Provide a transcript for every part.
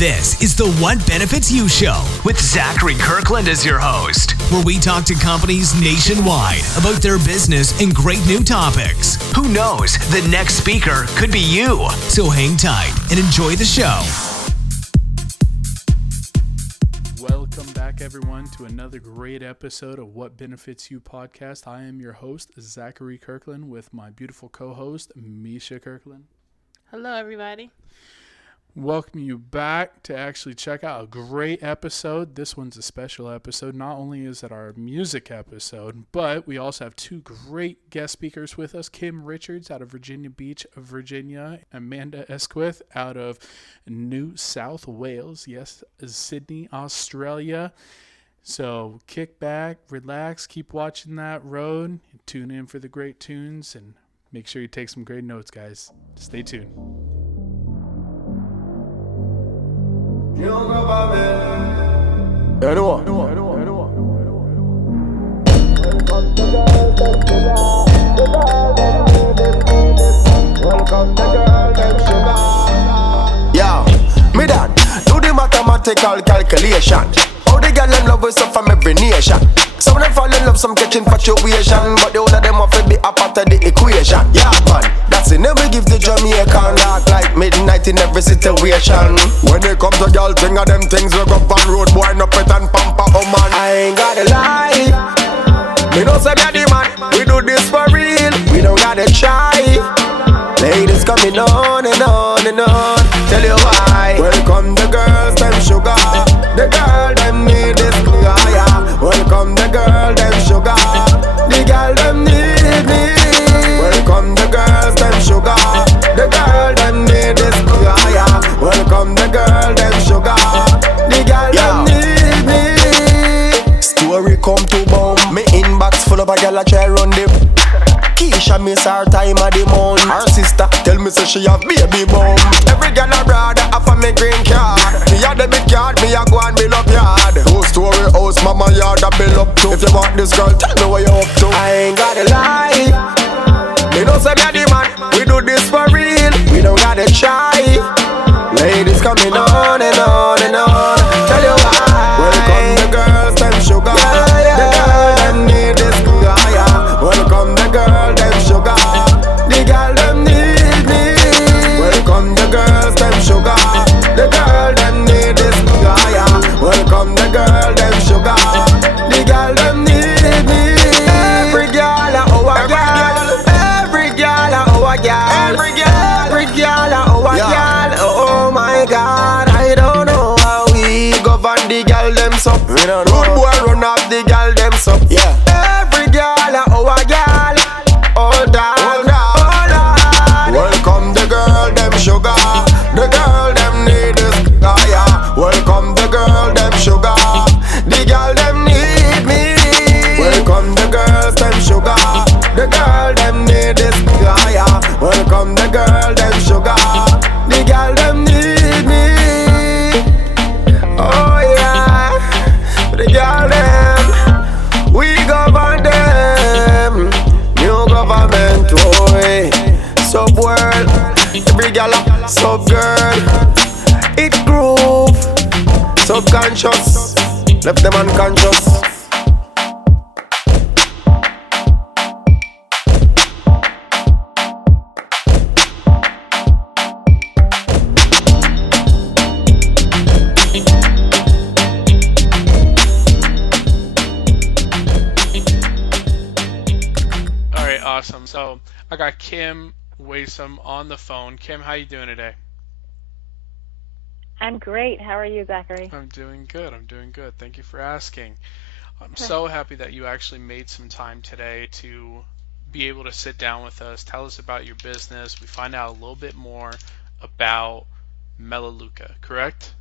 This is the What Benefits You Show with Zachary Kirkland as your host, where we talk to companies nationwide about their business and great new topics. Who knows, the next speaker could be you. So hang tight and enjoy the show. Welcome back, everyone, to another great episode of What Benefits You podcast. I am your host, Zachary Kirkland, with my beautiful co-host, Misha Kirkland. Hello, everybody. Welcome you back to actually check out a great episode. This one's a special episode. Not only is it our music episode, but we also have two great guest speakers with us. Kim Richards out of Virginia Beach, Virginia. Amanda Asquith out of New South Wales. Yes, Sydney, Australia. So kick back, relax, keep watching that road. Tune in for the great tunes and make sure you take some great notes, guys. Stay tuned. Yeah, me done. Do the mathematical calculation. How the girl them love us up from every nation. Some of them fall in love, some catch infatuation, but the whole of them have to be a part of the equation. Yeah, man, that's it. Never give the Jamaican dark like midnight in every situation. When it comes to girl thing of them things, we go on road, boy, no pet and pamper, oh man. I ain't gotta lie. Me know say me a the man. We do this for real. We don't gotta try. Ladies coming on and on and on. Tell you why. Welcome the girls, them sugar. The girl them need this yeah. Welcome the girl, them sugar. The girl them need me. Welcome the girls, them sugar. The girl them need this yeah. Welcome the girl, them sugar. The girl them need me. Story come to bomb. Me inbox full of a girl a try run them. Keisha miss her time of the month. Her sister tell me say she have baby bum. Every girl a brother offer me green card. Me a debit card, me a go and build up yard. Two-story house, mama yard a build up too. If you want this girl, tell me what you up to. I ain't gotta lie. Me know say me a the man. We do this for real. We don't gotta try. Ladies coming on and on and on. Tell you why. Welcome the girls, them sugar. The girl them need this yeah. Welcome the girl, them sugar. The girl them need me. Welcome the girls, them sugar. The girl them need this yeah. Welcome the girl, them sugar. The girl them need me. Every girl a our girl. Every girl a our girl. Every girl a our girl. Oh my God, I don't know how we govern the girl them sup. Good boy run off the girl them sup. Yeah. Every girl a our girl. Hold on. Welcome the girl them sugar. The girl them need this yeah. Welcome the girl them sugar. The girl them need me. Welcome the girls them sugar. The girl them need this yeah. Welcome the girl them sugar. The girl them need me. Oh yeah. The girl them. We govern them. New government boy. Sub world. Every gal a sub girl. It groove. Subconscious. Left them unconscious. Alright, awesome. So I got Kim Waisome on the phone. Kim, how you doing today? I'm great. How are you, Zachary? I'm doing good. Thank you for asking. I'm so happy that you actually made some time today to be able to sit down with us, tell us about your business. We find out a little bit more about Melaleuca, correct?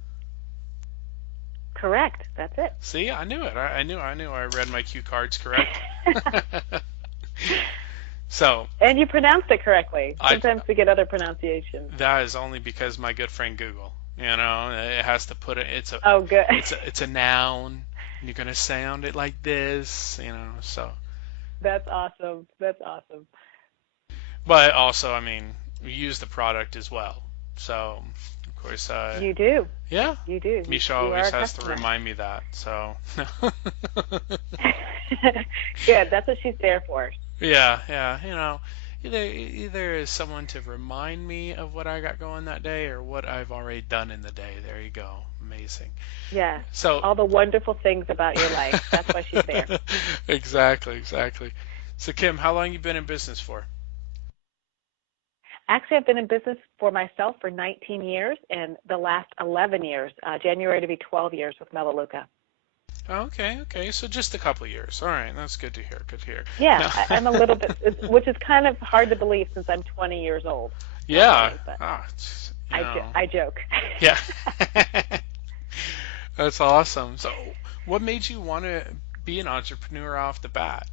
Correct. That's it. See, I knew it. I knew I read my cue cards correct. So. And you pronounced it correctly. Sometimes we get other pronunciations. That is only because my good friend Google. You know, it has to put it. It's a. Oh, good. It's a noun. And you're gonna sound it like this. You know, so. That's awesome. But also, I mean, we use the product as well So, of course, You do. yeah, You do. Misha You always are a has to customer. remind me that. So, Good. That's what she's there for. yeah, either is someone to remind me of what I got going that day or what I've already done in the day. There you go. Amazing. Yeah. So, All the wonderful things about your life. That's why she's there. exactly. So, Kim, how long you been in business for? Actually, I've been in business for myself for 19 years, and the last 11 years, January to be 12 years with Melaleuca. Okay. So just a couple of years. All right, that's good to hear. Yeah, I'm a little bit, which is kind of hard to believe since I'm 20 years old. Yeah. But I I joke. Yeah. That's awesome. So, what made you want to be an entrepreneur off the bat?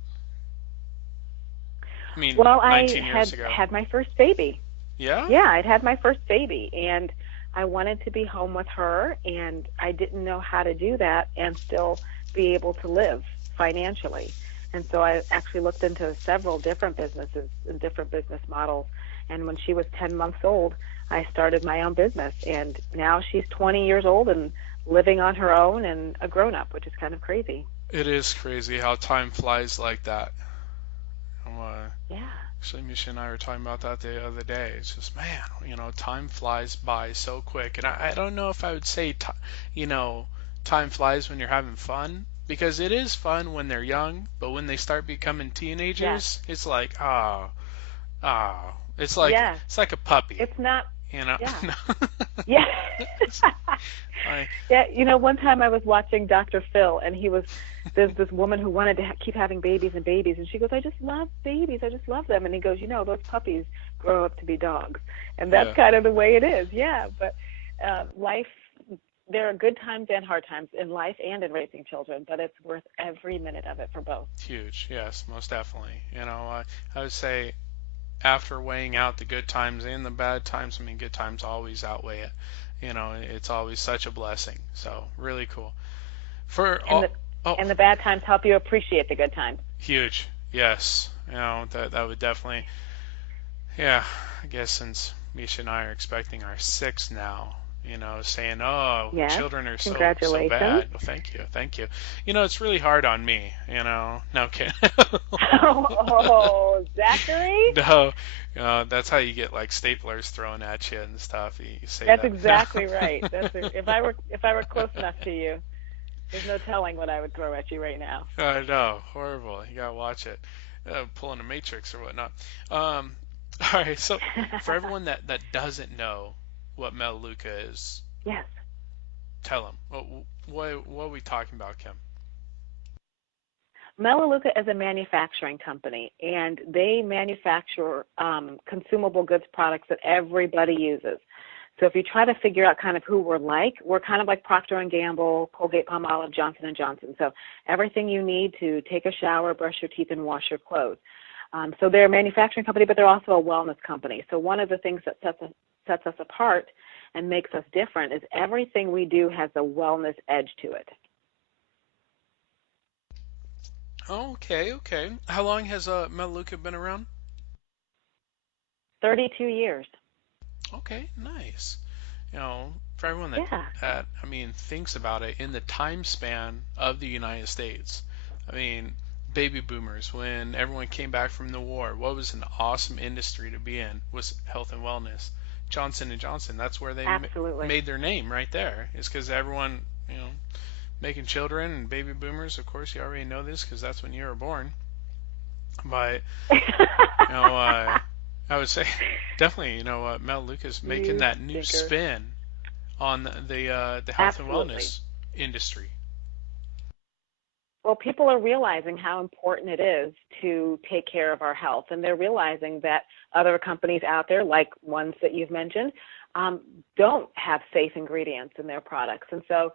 I mean, Well, 19 I years ago. had my first baby. Yeah? Yeah, I'd had my first baby, and I wanted to be home with her, and I didn't know how to do that and still be able to live financially. And so I actually looked into several different businesses and different business models. And when she was 10 months old, I started my own business. And now she's 20 years old and living on her own and a grown-up, which is kind of crazy. It is crazy how time flies like that. Yeah. Actually, Misha and I were talking about that the other day. It's just, man, time flies by so quick. And I don't know if I would say, time flies when you're having fun, because it is fun when they're young, but when they start becoming teenagers, It's like, it's like it's like a puppy. It's not. Yeah. Yeah. Yeah. Yeah, one time I was watching Dr. Phil, and there's this woman who wanted to keep having babies, and she goes, I just love babies, I just love them. And he goes, those puppies grow up to be dogs. And that's kind of the way it is, yeah. But life, there are good times and hard times in life and in raising children, but it's worth every minute of it for both. Huge, yes, most definitely. I would say, after weighing out the good times and the bad times, good times always outweigh it. It's always such a blessing. So really cool. And the bad times help you appreciate the good times. Huge, yes. That would definitely. Yeah, I guess since Misha and I are expecting our sixth now, saying, children are so bad. Well, thank you. It's really hard on me, No kidding. Oh, Zachary? No, that's how you get like staplers thrown at you and stuff. You say that's that. Exactly right. If I were close enough to you, there's no telling what I would throw at you right now. I know, horrible. You gotta watch it, pulling a Matrix or whatnot. All right, so for everyone that doesn't know what Melaleuca is, yes, tell them. What are we talking about, Kim? Melaleuca is a manufacturing company, and they manufacture consumable goods products that everybody uses. So if you try to figure out kind of who we're kind of like Procter & Gamble, Colgate-Palmolive, Johnson & Johnson. So everything you need to take a shower, brush your teeth, and wash your clothes. So they're a manufacturing company, but they're also a wellness company. So one of the things that sets us apart and makes us different is everything we do has a wellness edge to it. Okay. How long has Melaleuca been around? 32 years. Okay, nice. For everyone that thinks about it in the time span of the United States, baby boomers, when everyone came back from the war, what was an awesome industry to be in was health and wellness. Johnson & Johnson, that's where they made their name right there. It's because everyone, making children and baby boomers, of course, you already know this because that's when you were born. But, I would say definitely, Melaleuca's making that new spin on the health and wellness industry. Well, people are realizing how important it is to take care of our health, and they're realizing that other companies out there, like ones that you've mentioned, don't have safe ingredients in their products. And so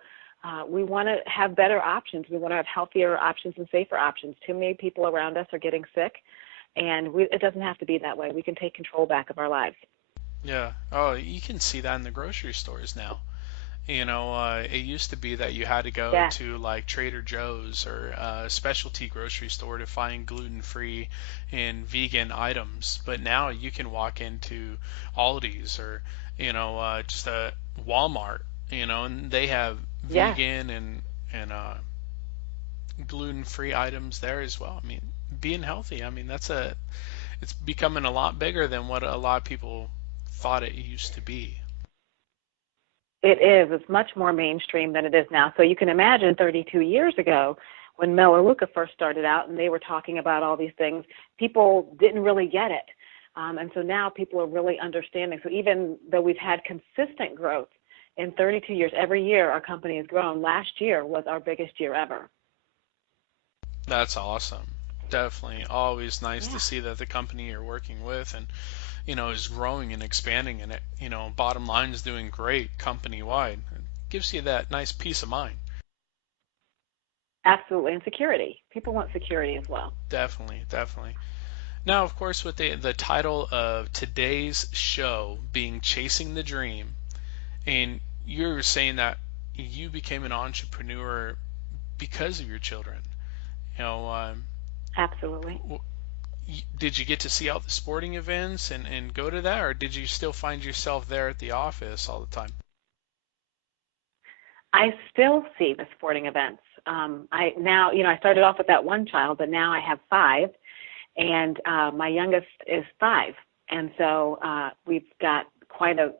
we want to have better options. We want to have healthier options and safer options. Too many people around us are getting sick. And it doesn't have to be that way. We can take control back of our lives. Yeah. Oh, you can see that in the grocery stores now. It used to be that you had to go to like Trader Joe's or a specialty grocery store to find gluten-free and vegan items. But now you can walk into Aldi's or, just a Walmart, and they have Yeah. vegan and gluten-free items there as well. I mean, being healthy, I mean, it's becoming a lot bigger than what a lot of people thought it used to be. It is. It's much more mainstream than it is now. So you can imagine 32 years ago when Mel or Luca first started out and they were talking about all these things, people didn't really get it. And so now people are really understanding. So even though we've had consistent growth in 32 years, every year our company has grown. Last year was our biggest year ever. That's awesome. Definitely always nice Yeah. to see that the company you're working with and is growing and expanding, and it bottom line is doing great company wide. It gives you that nice peace of mind. Absolutely. And security. People want security as well. Definitely, definitely. Now, of course, with the title of today's show being Chasing the Dream, and you're saying that you became an entrepreneur because of your children. You know, Absolutely. did you get to see all the sporting events and go to that, or did you still find yourself there at the office all the time? I still see the sporting events. I started off with that one child, but now I have 5, and my youngest is 5. And so we've got quite a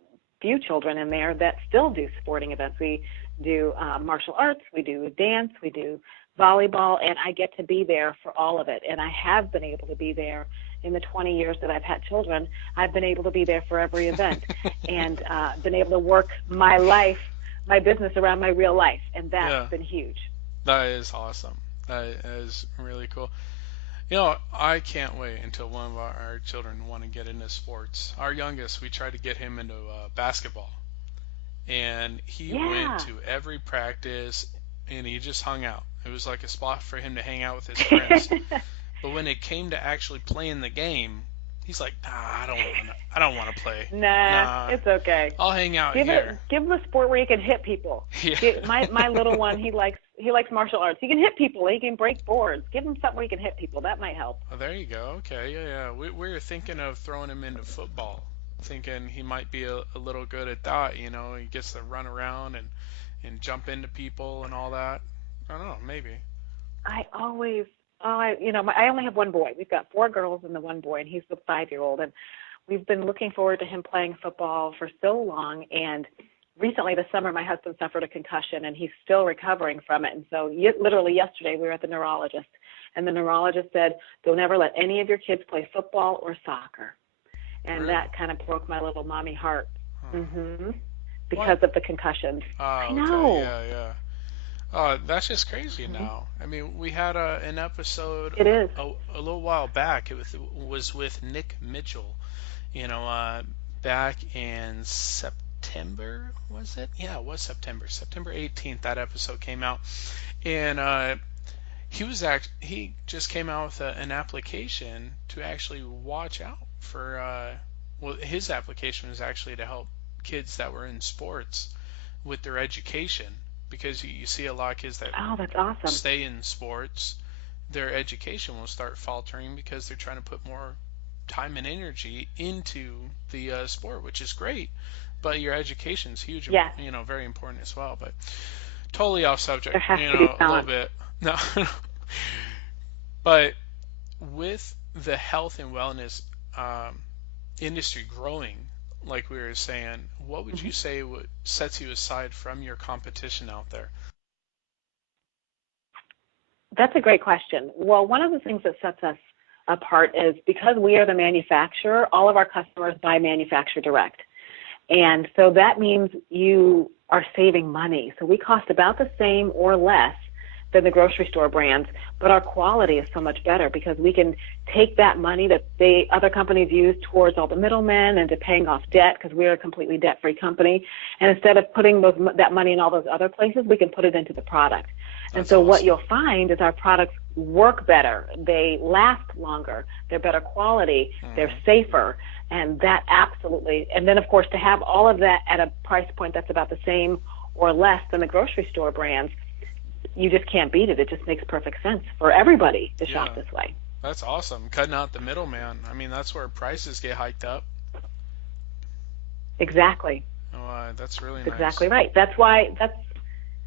few children in there that still do sporting events. We do martial arts, we do dance, we do volleyball, and I get to be there for all of it. And I have been able to be there in the 20 years that I've had children. I've been able to be there for every event and been able to work my life, my business around my real life, and that's been huge. That is awesome. That is really cool. I can't wait until one of our children want to get into sports. Our youngest, we tried to get him into basketball, and he went to every practice, and he just hung out. It was like a spot for him to hang out with his friends. But when it came to actually playing the game, he's like, nah, I don't want to play. Nah, it's okay. I'll hang out here. Give him a sport where he can hit people. Yeah. My little one, he likes martial arts. He can hit people. He can break boards. Give him something where he can hit people. That might help. Oh, there you go. Okay, yeah. We were thinking of throwing him into football, thinking he might be a little good at that. He gets to run around and jump into people and all that. I don't know, maybe. I only have one boy. We've got 4 girls and the one boy, and he's the 5-year-old. And we've been looking forward to him playing football for so long. And recently this summer, my husband suffered a concussion, and he's still recovering from it. And so literally yesterday, we were at the neurologist, and the neurologist said, don't ever let any of your kids play football or soccer. And really? That kind of broke my little mommy heart. Huh. Because of the concussions. I know. Okay. Yeah. That's just crazy now. I mean, we had an episode It is. a little while back. It was with Nick Mitchell, back in September, was it? Yeah, it was September. September 18th, that episode came out. And he just came out with an application to actually watch out for, his application was actually to help kids that were in sports with their education. Because you see a lot of kids that that's awesome. stay in sports, their education will start faltering because they're trying to put more time and energy into the sport, which is great. But your education is huge, very important as well. But totally off subject, there has to be a little bit. No, but with the health and wellness industry growing, like we were saying, what would you say sets you aside from your competition out there? That's a great question. Well, one of the things that sets us apart is because we are the manufacturer, all of our customers buy manufacturer direct. And so that means you are saving money. So we cost about the same or less than the grocery store brands, but our quality is so much better because we can take that money that other companies use towards all the middlemen and to paying off debt, because we're a completely debt-free company. And instead of putting that money in all those other places, we can put it into the product. And so what you'll find is our products work better. They last longer. They're better quality. They're safer. And that absolutely. And then, of course, to have all of that at a price point that's about the same or less than the grocery store brands, you just can't beat it. It just makes perfect sense for everybody to shop this way. That's awesome. Cutting out the middleman. I mean, that's where prices get hiked up. Exactly. Oh, that's really That's nice. exactly right. That's why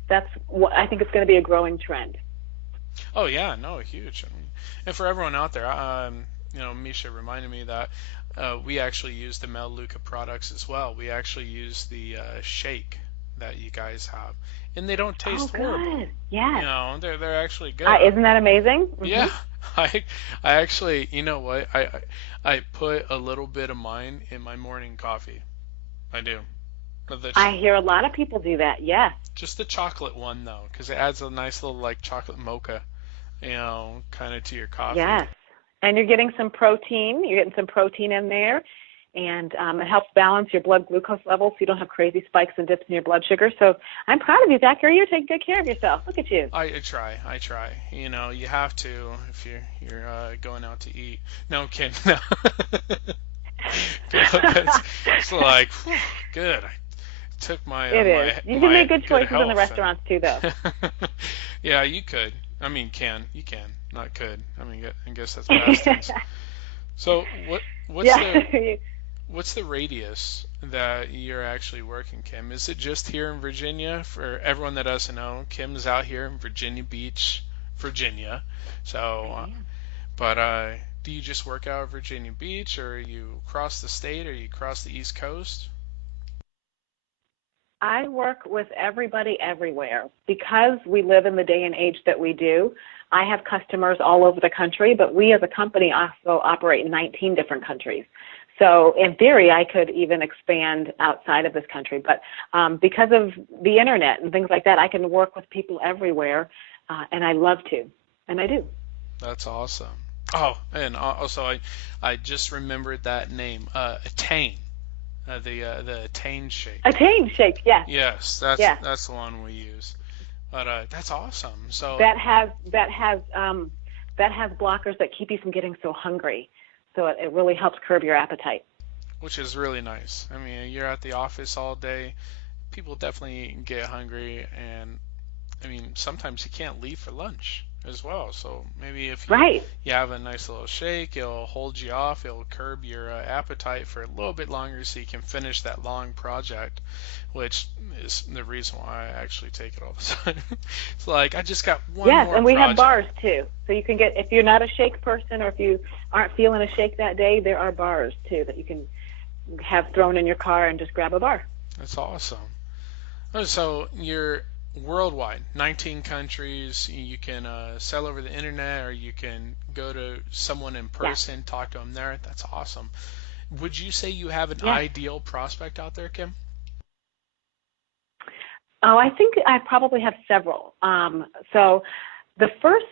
that's what I think it's going to be a growing trend. Oh yeah, no, huge. I mean, and for everyone out there, Misha reminded me that we actually use the Melaleuca products as well. We actually use the shake that you guys have, and they don't Oh, taste horrible. good. Yes. They're actually good. Isn't that amazing? Yeah, I actually, you know what? I put a little bit of mine in my morning coffee. I do. But I hear a lot of people do that. Yes. just the chocolate one though, because it adds a nice little like chocolate mocha, kind of to your coffee. Yes. And you're getting some protein. You're getting some protein in there. And it helps balance your blood glucose levels so you don't have crazy spikes and dips in your blood sugar. So I'm proud of you, Zachary. You're taking good care of yourself. Look at you. I try. You have to if you're going out to eat. No, I'm kidding. No. It's like, whew, good. I took my It is. You can make good choices in the restaurants too, though. Yeah, you could. I mean, you can, not could. I mean, I guess that's past tense. So what's Yeah. what's the radius that you're actually working, Kim? Is it just here in Virginia? For everyone that doesn't know, Kim's out here in Virginia Beach, Virginia. So, do you just work out of Virginia Beach, or are you across the state, or you across the East Coast? I work with everybody everywhere. Because we live in the day and age that we do, I have customers all over the country, but we as a company also operate in 19 different countries. So in theory, I could even expand outside of this country. But because of the internet and things like that, I can work with people everywhere, and I love to, and I do. That's awesome. Oh, and also I just remembered that name, Attain, the Attain shake. Attain shake, yes. Yes, Yes. that's the one we use. But that's awesome. So That has blockers that keep you from getting so hungry. So it really helps curb your appetite. which is really nice. I mean, you're at the office all day. People definitely get hungry, and I mean, sometimes you can't leave for lunch as well. So maybe if Right. you have a nice little shake, it'll hold you off. It'll curb your appetite for a little bit longer so you can finish that long project, which is the reason why I actually take it all the time. It's like I just got one Yes, more and we project. have bars too. So you can get, if you're not a shake person or if you aren't feeling a shake that day, there are bars too that you can have thrown in your car and just grab a bar. That's awesome. Oh, so you're worldwide, 19 countries. You can sell over the internet, or you can go to someone in person, talk to them there. That's awesome. Would you say you have an ideal prospect out there, Kim? Oh, I think I probably have several. So the first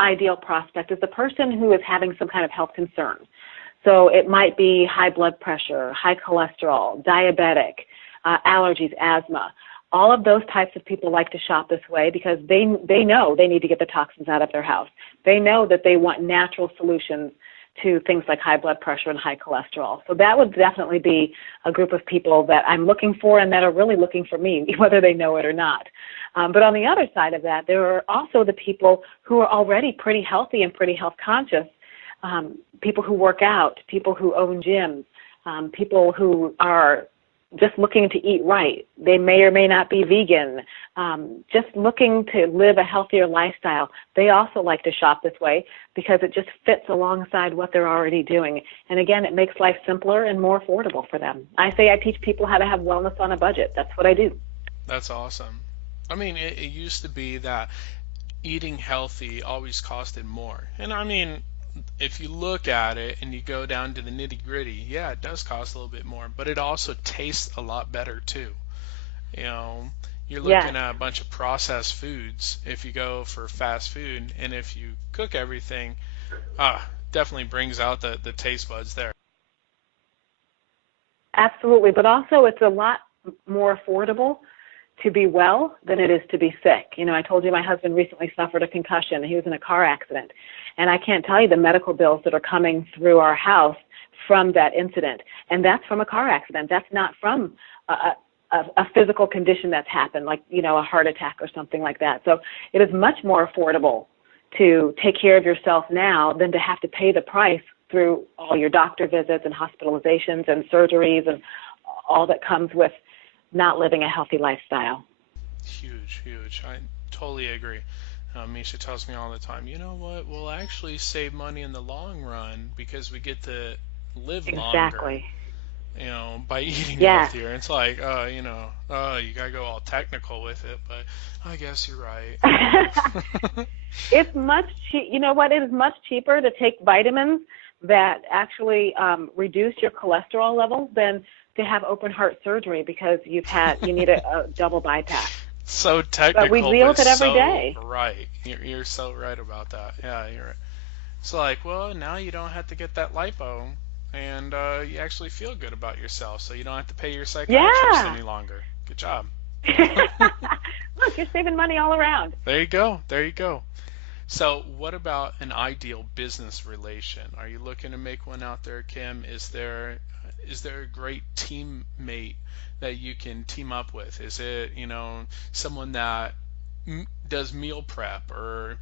ideal prospect is the person who is having some kind of health concern. So it might be high blood pressure, high cholesterol, diabetic, allergies, asthma. All of those types of people like to shop this way because they know they need to get the toxins out of their house. They know that they want natural solutions to things like high blood pressure and high cholesterol. So that would definitely be a group of people that I'm looking for and that are really looking for me, whether they know it or not. But on the other side of that, there are also the people who are already pretty healthy and pretty health conscious, people who work out, people who own gyms, people who are just looking to eat right. They may or may not be vegan, just looking to live a healthier lifestyle. They also like to shop this way because it just fits alongside what they're already doing. And again, it makes life simpler and more affordable for them. I say I teach people how to have wellness on a budget. That's what I do. That's awesome. I mean, it used to be that eating healthy always costed more. And I mean, if you look at it and you go down to the nitty gritty, yeah, it does cost a little bit more, but it also tastes a lot better too. You're looking at a bunch of processed foods if you go for fast food, and if you cook everything, definitely brings out the taste buds there. Absolutely, but also it's a lot more affordable to be well than it is to be sick. I told you my husband recently suffered a concussion. He was in a car accident. And I can't tell you the medical bills that are coming through our house from that incident. And that's from a car accident. That's not from a physical condition that's happened, like, a heart attack or something like that. So it is much more affordable to take care of yourself now than to have to pay the price through all your doctor visits and hospitalizations and surgeries and all that comes with not living a healthy lifestyle. Huge, huge. I totally agree. Misha tells me all the time, you know what? We'll actually save money in the long run because we get to live longer, Exactly. by eating Yes. healthier. It's like, you gotta go all technical with it, but I guess you're right. It's much you know what? It is much cheaper to take vitamins that actually reduce your cholesterol levels than to have open heart surgery because you need a double bypass. So technical, But we deal with it every so day. right. You're so right about that. Yeah, you're right. It's like, well, now you don't have to get that lipo, and you actually feel good about yourself, so you don't have to pay your psychiatrist any longer. Good job. Look, you're saving money all around. There you go. There you go. So what about an ideal business relation? Are you looking to make one out there, Kim? Is there a great teammate that you can team up with? Is it, someone that does meal prep or,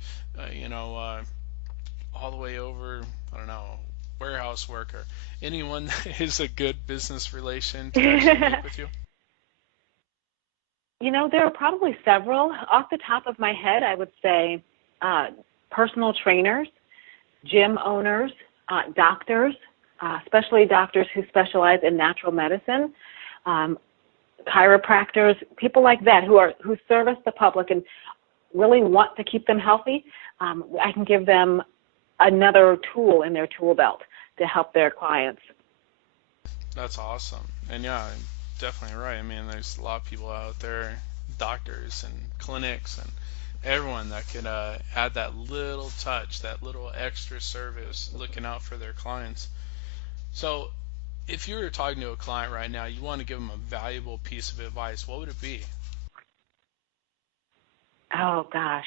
all the way over, I don't know, warehouse worker? Anyone that is a good business relation to actually make with you? There are probably several. Off the top of my head, I would say personal trainers, gym owners, doctors, especially doctors who specialize in natural medicine, chiropractors, people like that who service the public and really want to keep them healthy. I can give them another tool in their tool belt to help their clients. That's awesome. And yeah, definitely right. I mean, there's a lot of people out there, doctors and clinics and everyone that could add that little touch, that little extra service, looking out for their clients. So if you were talking to a client right now, you want to give them a valuable piece of advice, what would it be? Oh, gosh.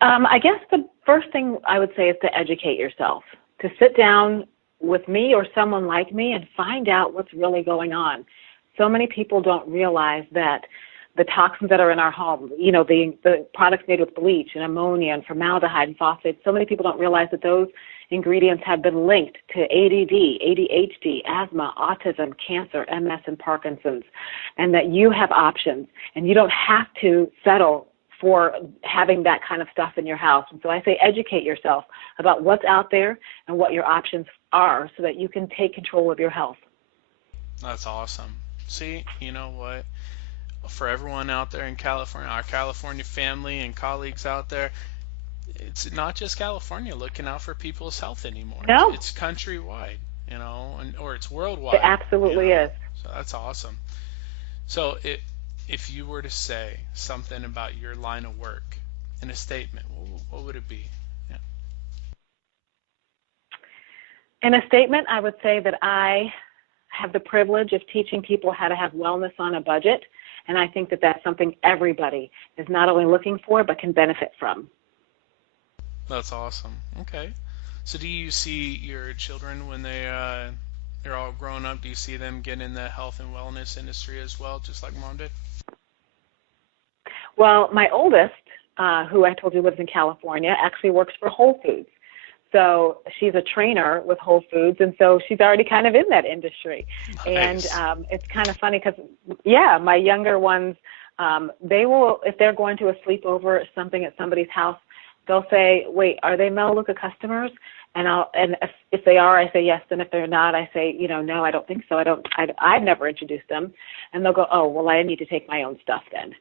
I guess the first thing I would say is to educate yourself, to sit down with me or someone like me and find out what's really going on. So many people don't realize that the toxins that are in our home, the products made with bleach and ammonia and formaldehyde and phosphate, so many people don't realize that those ingredients have been linked to ADD, ADHD, asthma, autism, cancer, MS, and Parkinson's, and that you have options and you don't have to settle for having that kind of stuff in your house. And so I say educate yourself about what's out there and what your options are so that you can take control of your health. That's awesome. See, you know what? For everyone out there in California, our California family and colleagues out there, it's not just California looking out for people's health anymore. No. It's countrywide, or it's worldwide. It absolutely is. So that's awesome. So if you were to say something about your line of work in a statement, what would it be? Yeah. In a statement, I would say that I have the privilege of teaching people how to have wellness on a budget. And I think that that's something everybody is not only looking for, but can benefit from. That's awesome. Okay. So do you see your children when they're all grown up, do you see them get in the health and wellness industry as well, just like Mom did? Well, my oldest, who I told you lives in California, actually works for Whole Foods. So she's a trainer with Whole Foods, and so she's already kind of in that industry. Nice. And it's kind of funny because, my younger ones, they will, if they're going to a sleepover or something at somebody's house, they'll say, wait, are they Melaleuca customers? And if they are, I say yes. And if they're not, I say, no, I don't think so. I've never introduced them. And they'll go, oh, well, I need to take my own stuff then.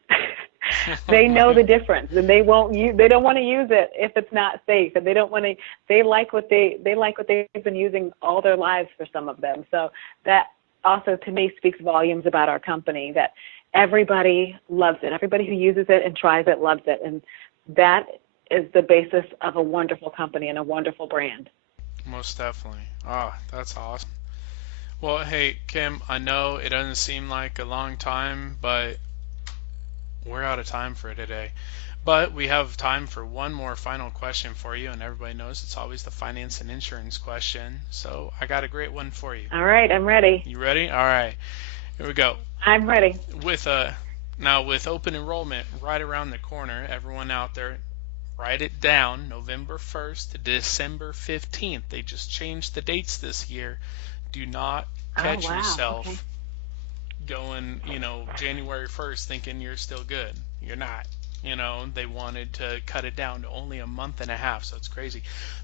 They know the difference, and they don't want to use it if it's not safe, and they like what they've been using all their lives for some of them. So that also to me speaks volumes about our company, that everybody loves it. Everybody who uses it and tries it loves it. And that is the basis of a wonderful company and a wonderful brand. Most definitely. Oh, that's awesome. Well, hey, Kim, I know it doesn't seem like a long time, but we're out of time for today. But we have time for one more final question for you, and everybody knows it's always the finance and insurance question. So I got a great one for you. All right, I'm ready. You ready? All right. Here we go. I'm ready. With open enrollment right around the corner, everyone out there, write it down, November 1st to December 15th. They just changed the dates this year. Do not catch yourself going, January 1st thinking you're still good. You're not. They wanted to cut it down to only a month and a half, so it's crazy.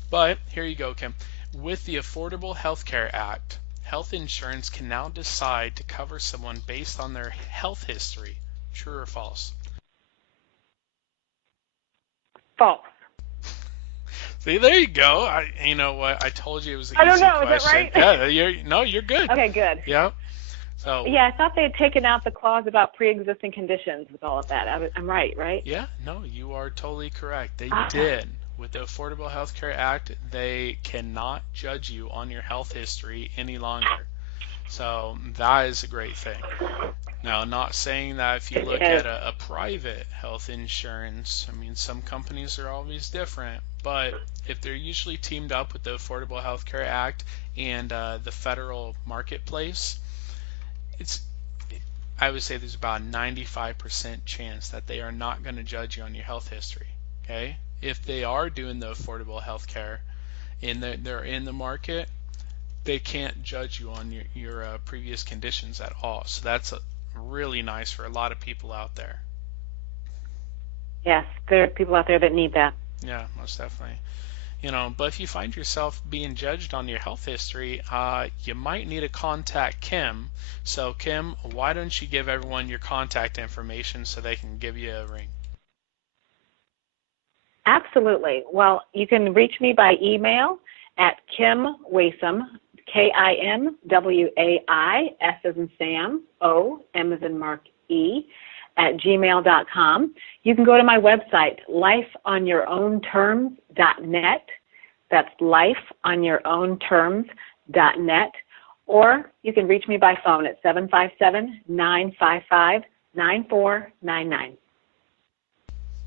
But here you go, Kim. With the Affordable Health Care Act, health insurance can now decide to cover someone based on their health history. True or false? False. See, there you go. You know what? I told you it was an I don't easy know. question. Is that right? Yeah, you're good. Okay, good. Yeah. So. Yeah, I thought they had taken out the clause about pre-existing conditions with all of that. I'm right? Yeah, no, you are totally correct. They did. With the Affordable Health Care Act, they cannot judge you on your health history any longer. So that is a great thing. Now, not saying that if you look at a private health insurance, I mean, some companies are always different, but if they're usually teamed up with the Affordable Health Care Act and the federal marketplace, I would say there's about a 95% chance that they are not going to judge you on your health history. Okay? If they are doing the affordable health care and they're in the market, they can't judge you on your previous conditions at all. So that's really nice for a lot of people out there. Yes, there are people out there that need that. Yeah, most definitely. But if you find yourself being judged on your health history, you might need to contact Kim. So Kim, why don't you give everyone your contact information so they can give you a ring? Absolutely. Well, you can reach me by email at Kim Waisome, KIMWAI, S as in Sam, O, M as in Mark, E, at gmail.com. You can go to my website, lifeonyourownterms.net. That's lifeonyourownterms.net. Or you can reach me by phone at 757-955-9499.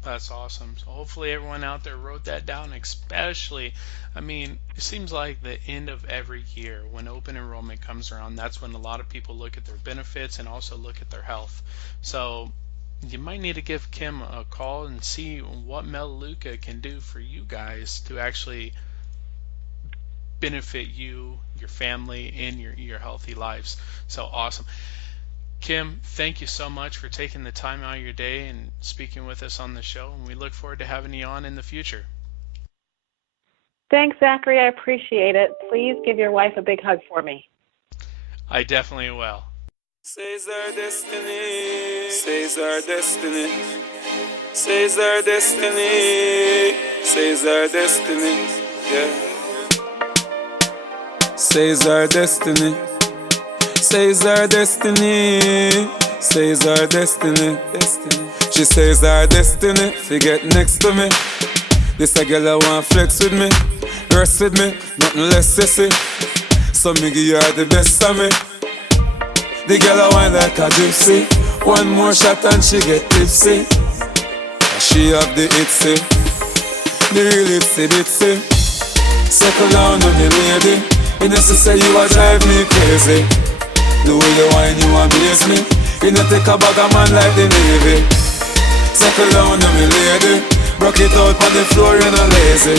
That's awesome. So hopefully everyone out there wrote that down, especially, it seems like the end of every year when open enrollment comes around, that's when a lot of people look at their benefits and also look at their health. So you might need to give Kim a call and see what Melaleuca can do for you guys to actually benefit you, your family, and your healthy lives. So awesome. Kim, thank you so much for taking the time out of your day and speaking with us on the show, and we look forward to having you on in the future. Thanks, Zachary. I appreciate it. Please give your wife a big hug for me. I definitely will. Says our destiny, says our destiny, says our destiny, says our destiny, yeah. Says our destiny. Says our destiny, says our destiny. She says our destiny, forget next to me. This a girl I want flex with me, rest with me, nothing less sissy. So me give her the best of me. The girl I want like a gypsy. One more shot and she get tipsy. She have the itsy, the real itsy bitsy. Settle down on me lady, you know say you a drive me crazy. The way you whine, you amaze me. You know take a bag of man like the Navy. Settle down on me lady, broke it out on the floor, you're not lazy.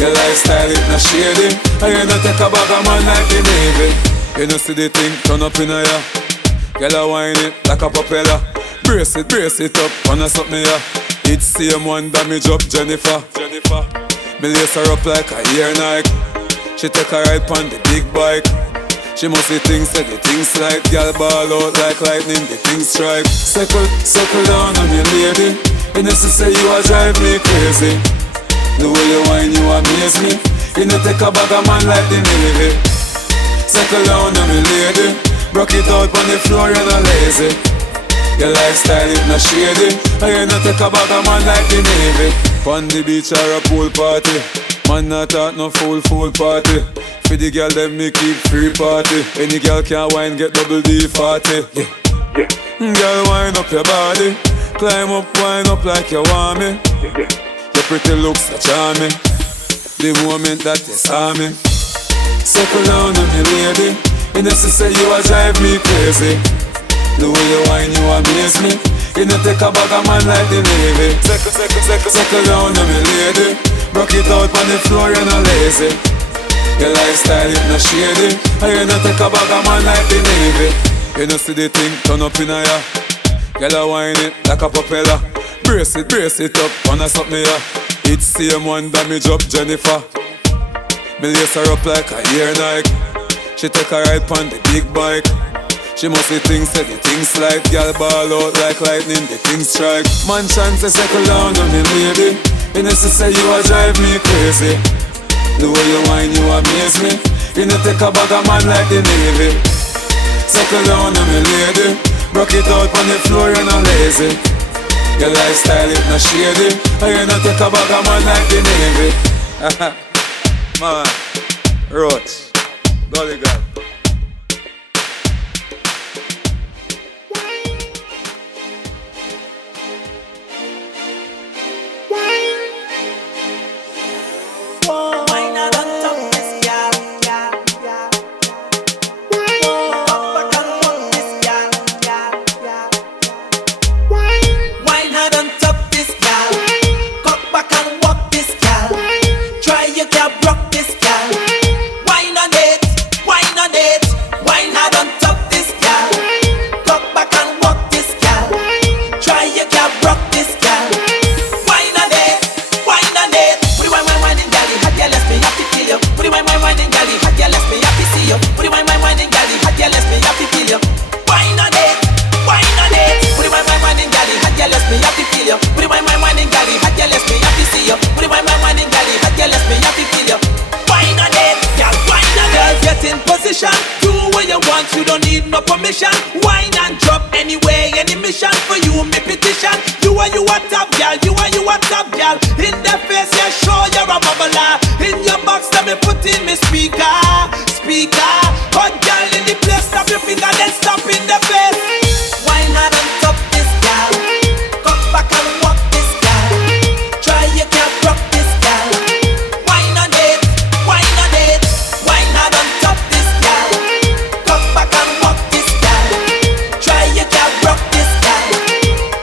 Your lifestyle it not shady, and you know take a bag of man like the Navy. You know see the thing turn up in a ya. Girl a whine it like a propeller. Brace it up, wanna suck me ya. It's same one damage up Jennifer. Me lace her up like a ear Nike. She take a ride on the big bike. She must see things, say the things like girl ball out like lightning, the things strike. Circle down on me lady. You know say you a drive me crazy. The way you whine, you amaze me. You know take a bag of man like the Navy. Circle down on me lady, broke it out on the floor, you're not lazy. Your lifestyle it not shady, and you know take a bag of man like the Navy. On the beach or a pool party, man not talk no fool party. For the girl them me keep free party. Any girl can wine get double D40. Yeah. Girl wine up your body, climb up, wine up like you want me. Your pretty looks are charming. The moment that you saw me, circle down on me lady. You know say you a drive me crazy. The way you whine you amaze me. You know take a bag of man like the Navy. Circle down on me lady, broke it out on the floor, you're not lazy. Your lifestyle it not shady, and you know take a bag of man like the Navy. You know see the thing turn up in a ya. Girl a wine it like a propeller. Brace it up, wanna suck me ya. It's same one damage up Jennifer. Me lace her up like a ear Nike. She take a ride on the big bike. She must see things, say the things like. Girl ball out like lightning, the things strike. Man chance to settle down on me lady. You know she say you a drive me crazy. The way you whine you amaze me. You know take a bag of man like the Navy. Settle down on me lady. Rock it out on the floor, you're not lazy. Your lifestyle it not shady. And you know take a bag of man like the Navy. Man, Roach, Gully Girl. Why not on top this girl? Come back and walk this girl. Why not on top this girl? Come back and walk this girl. Try you can rock this girl. Why not it? Why not it? Why not on top this girl? Come back and walk this girl. Try you can rock this girl. Why not it? Why not it? Put it wine in girl, hot girl, let's me happy feel you. Put it wine in girl, hot girl, let's me happy see you. Put it wine in girl, hot girl, let's me happy feel you. Why not it? Why not it? Put it wine in girl, hot girl, let's me happy feel you. Put it wine in girl, hot girl, let's me happy see you. Put it wine in girl, hot girl, let's me happy feel you. Why not it? Girl, why not it? Girl, get in position, do what you want, you don't need no permission. Wine and drop anyway, any mission for you, me petition. You are you a top girl, you are you a top girl. In the face, yeah, sure you're a bubbler. In your box, let me put in me speaker. Hot girl in the place, stop your finger, then stop in the face. Wine hard on top this girl. Come back and walk this girl. Try you can rock this girl. Wine on it, wine on it. Wine hard on top this girl. Come back and walk this girl. Try you can rock this girl.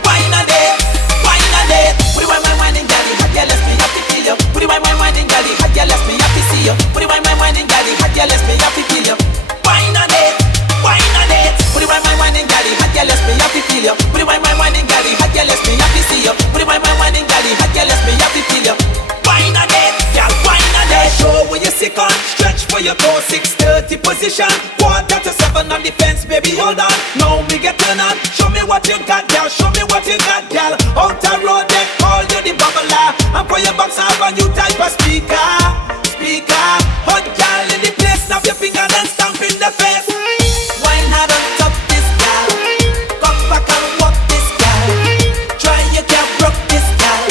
Wine on it, wine on it. Put it wine in girl, hot girl, let's me happy feel you. Put it wine in girl, hot girl, let's me happy see you. Put it wine in girl, hot girl, let's me happy feel you. Wine on it, wine on it. Put it wine in girl, hot girl, let's me happy feel you. Put it wine in girl, hot girl, let's me happy see you. Put it wine in girl, hot girl, let's me happy feel you. Wine on it, girl, wine on it. Show where you sick on, stretch for your core, 6:30 position. 6:45 on the fence, baby, hold on. Now me get turn on. Show me what you got, girl. Show me what you got, girl. Out the road, they call you the bubbler. And for your box, I have a new type of speaker. Hot girl in the place, snap your finger and stamp in the face. Wine hard on top this girl. Come back and walk this girl. Try you can rock this girl.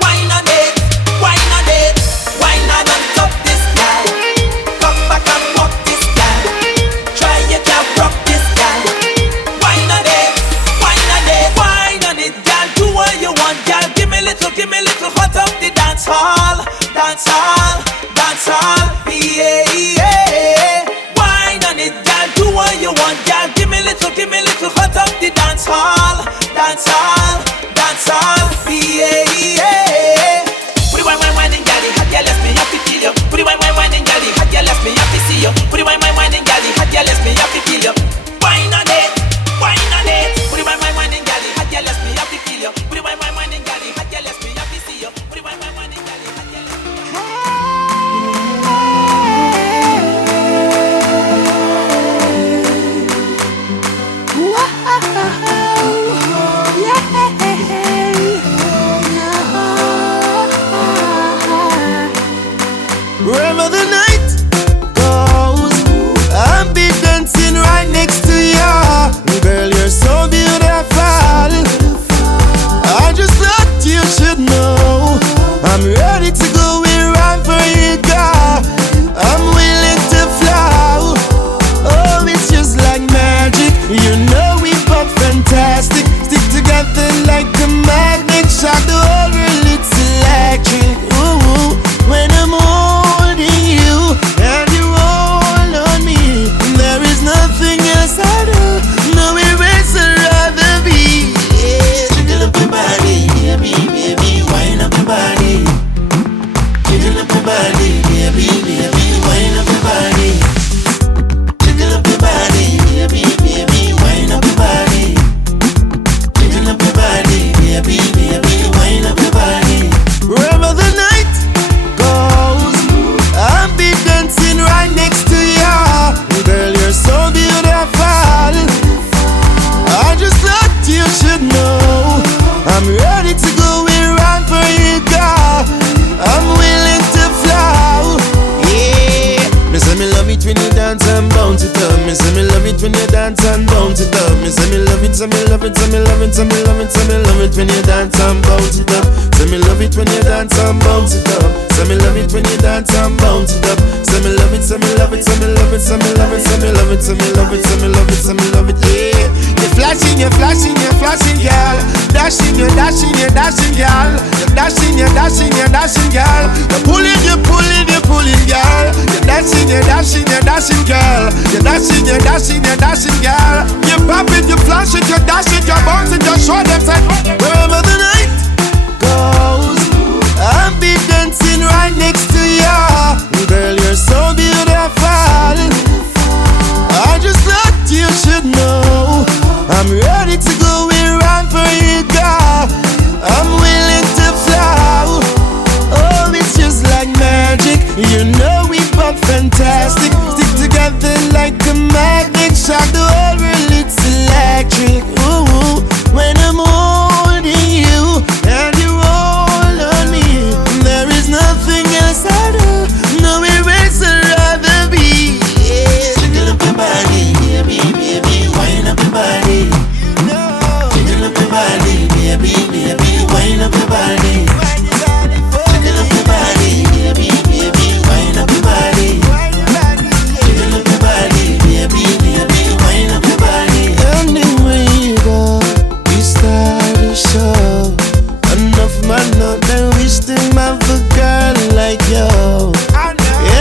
Wine on it, wine on it. Wine hard on top this girl. Come back and walk this girl. Try you can rock this girl. you should know I'm ready to go around for you, girl. I'm willing to flow. Yeah. Me say me love it when you dance and bounce it up. Me say me love it when you dance and bounce it up. Me say me love it, say me love it, say me love it, say me love it, say me love it when you dance and bounce it up. Say me love it when you dance and bounce it up. Say me love it when you dance and bounce it up. Say me love it, say me love it, say me love it, say me love it, say me love it, say me love it, say me love it, say me love it. Yeah. You're flashing, you're flashing, you're flashing, girl. Dashing, you're dashing, you're dashing, girl. You're dashing, you're dashing, you're dashing, girl. You're pulling, you're pulling, you're pulling, girl. You're dashing, you're dashing, you're dashing, girl. You're dashing, you're dashing, you're dashing, girl. You pop it, you flash it, you dash it, you bounce it, you show them say wherever the night goes, I'll be dancing right next to you. Girl, you're so beautiful. I just thought you should know I'm ready to go around for you, girl. I'm willing to flow. Oh, it's just like magic. You know we both fantastic. Stick together like a magnet. Shock the whole world, it's electric. Ooh, when I'm holding you and you hold on me, there is nothing else I do. No erase I'd rather be. Yeah. Jiggle up your body, baby, baby, wind up your body. Jiggle up your body, baby, baby, wind up your body. Jiggle up your body, baby, baby, wind up your body. Jiggle up your body, baby, baby, wind up your body. Anywhere you go, we start a show. Enough man not that wish to have a girl like you.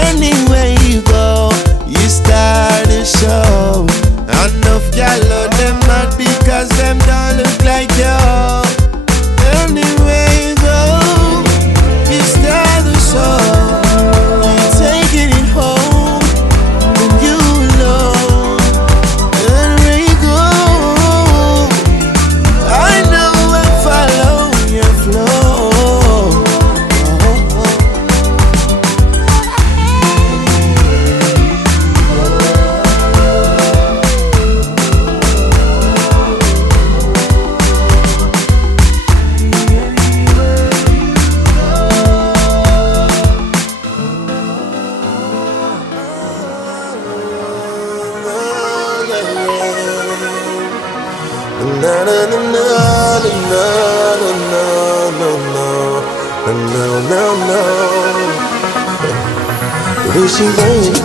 Anywhere you go, you start a show. Enough y'all love them mad because them don't look like you. Anywhere you go, you start the show. You taking it home, and you alone. Anywhere you go, I know I follow your flow. Na na na na na na na na na na. The way she whine,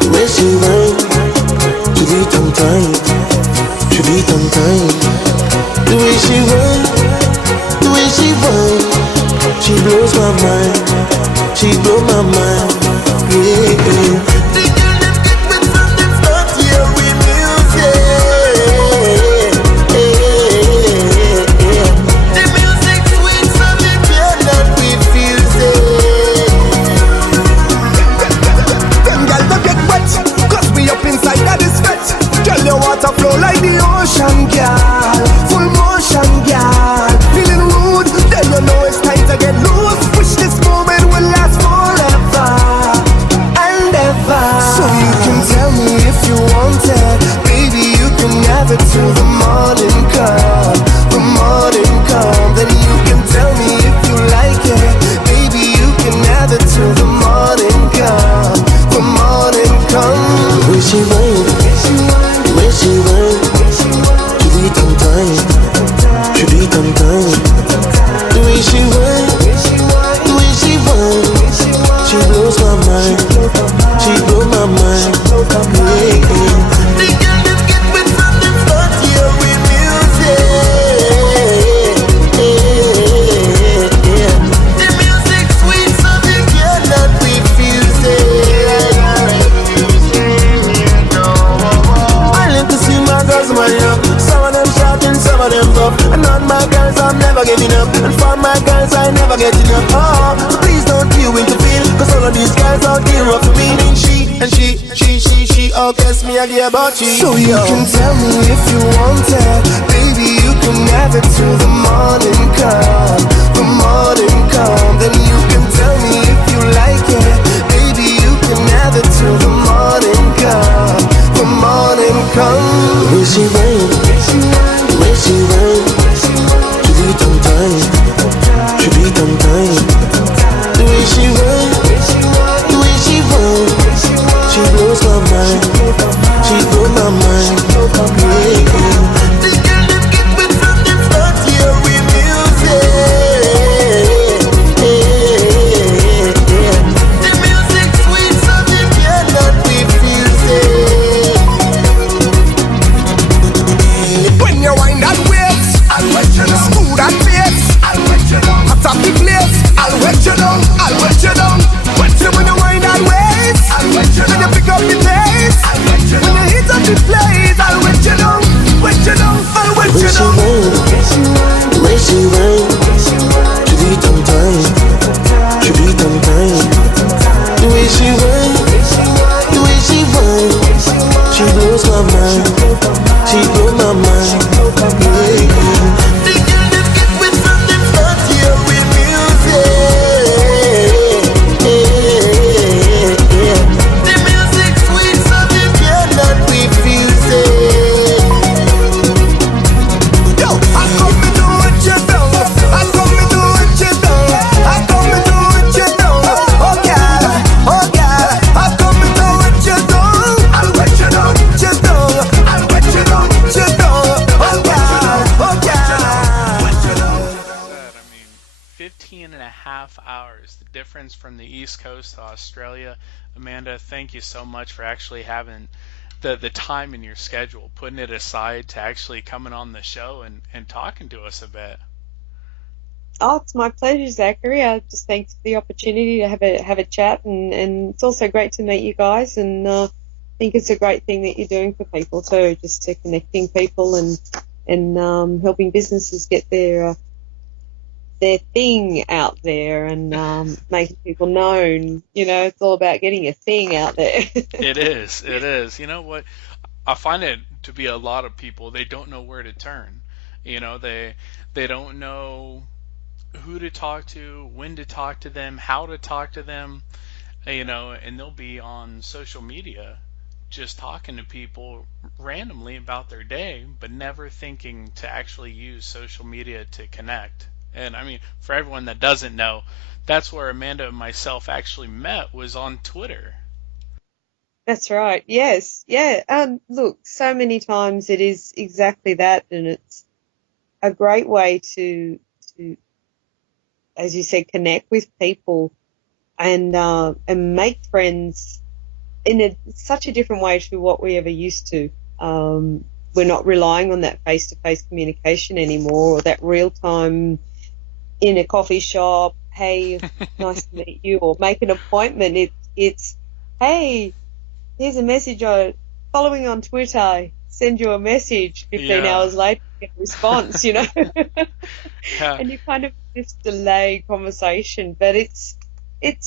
the way she whine, she be tongue-tied, she be tongue-tied. The way she whine, the way she whine, she blows my mind, she blow my mind. Yeah. The girl them get with from them start here with music. The music sweet, so they cannot refuse it. Them girls don't get wet, 'cause we up inside of this vet. Girl, your water flow like the ocean, girl. Full motion, girl. Feeling rude, then you know it's time to get loose. Wish this moment will last forever and ever. So you can tell me if you want it, baby, you can have it till the morning come. The morning come, then you can tell me if you like it, baby, you can have it till the morning come. The morning come. The way she whine, the way she whine, she be tongue-tied, she be tongue-tied. The way she whine, the way she whine, she blows my mind, she blow my mind. Yeah, yeah. The girl them get with from them start here with music. Yeah, yeah. The music sweet, so they cannot refuse it. I live to see my girls smile up. Some of them shouting, some of them buff. And on my girls I'm never getting up. And for my girls I never get enough. Oh, so please don't you interfere, 'cause all of these guys out there rough for me. And she all guess me idea about you. So you can tell me if you want it, baby, you can have it till the morning come. The morning come, then you can tell me if you like it, baby, you can have it till the morning come. The morning come. The way she whine, the way she 14.5 hours, the difference from the East Coast to Australia. Amanda, thank you so much for actually having the time in your schedule, putting it aside to actually coming on the show and talking to us a bit. Oh, it's my pleasure, Zachary. I just thanks for the opportunity to have a chat, and it's also great to meet you guys. And I think it's a great thing that you're doing for people too, just to connecting people and helping businesses get their thing out there and making people known. You know, it's all about getting a thing out there. It is. It is. You know what? I find it to be a lot of people. They don't know where to turn. You know, they don't know who to talk to, when to talk to them, how to talk to them. You know, and they'll be on social media just talking to people randomly about their day, but never thinking to actually use social media to connect. And I mean, for everyone that doesn't know, that's where Amanda and myself actually met, was on Twitter. That's right. Yes. Yeah. Look, so many times it is exactly that, and it's a great way to, as you said, connect with people and make friends in such a different way to what we ever used to. We're not relying on that face-to-face communication anymore, or that real-time in a coffee shop, hey, nice to meet you, or make an appointment. It's hey, here's a message following on Twitter, send you a message 15 hours later, get a response, you know. Yeah. And you kind of just delay conversation, but it's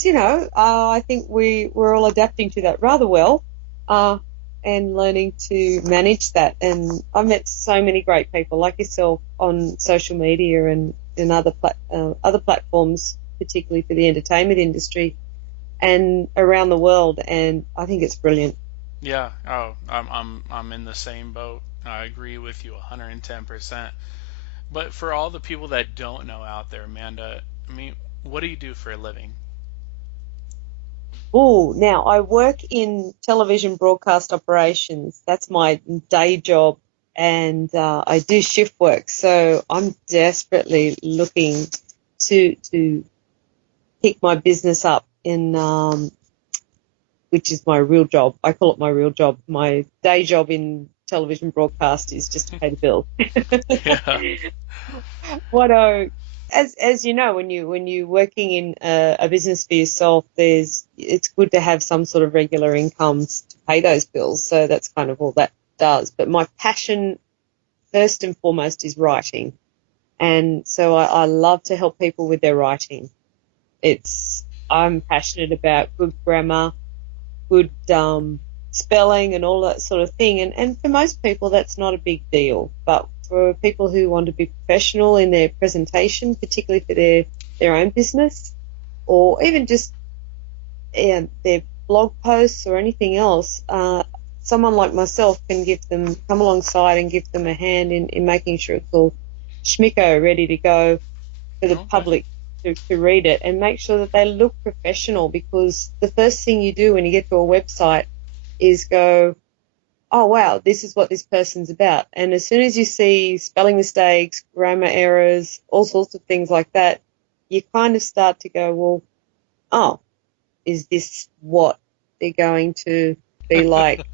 you know, I think we're all adapting to that rather well, and learning to manage that. And I met so many great people like yourself on social media and other platforms, particularly for the entertainment industry and around the world. And I think it's brilliant. Yeah. Oh, I'm in the same boat. I agree with you 110%. But for all the people that don't know out there, Amanda, I mean, what do you do for a living? Oh, now I work in television broadcast operations. That's my day job, and I do shift work. So I'm desperately looking to pick my business up in, which is my real job. I call it my real job. My day job in television broadcast is just to pay the bills. Yeah. As you know, when you're working in a business for yourself, it's good to have some sort of regular incomes to pay those bills. So that's kind of all that does. But my passion, first and foremost, is writing, and so I love to help people with their writing. I'm passionate about good grammar, good spelling, and all that sort of thing. And for most people, that's not a big deal, but for people who want to be professional in their presentation, particularly for their own business, or even just their blog posts or anything else, someone like myself can come alongside and give them a hand in making sure it's all schmicko, ready to go for the public to read it, and make sure that they look professional, because the first thing you do when you get to a website is go, oh, wow, this is what this person's about. And as soon as you see spelling mistakes, grammar errors, all sorts of things like that, you kind of start to go, well, oh, is this what they're going to be like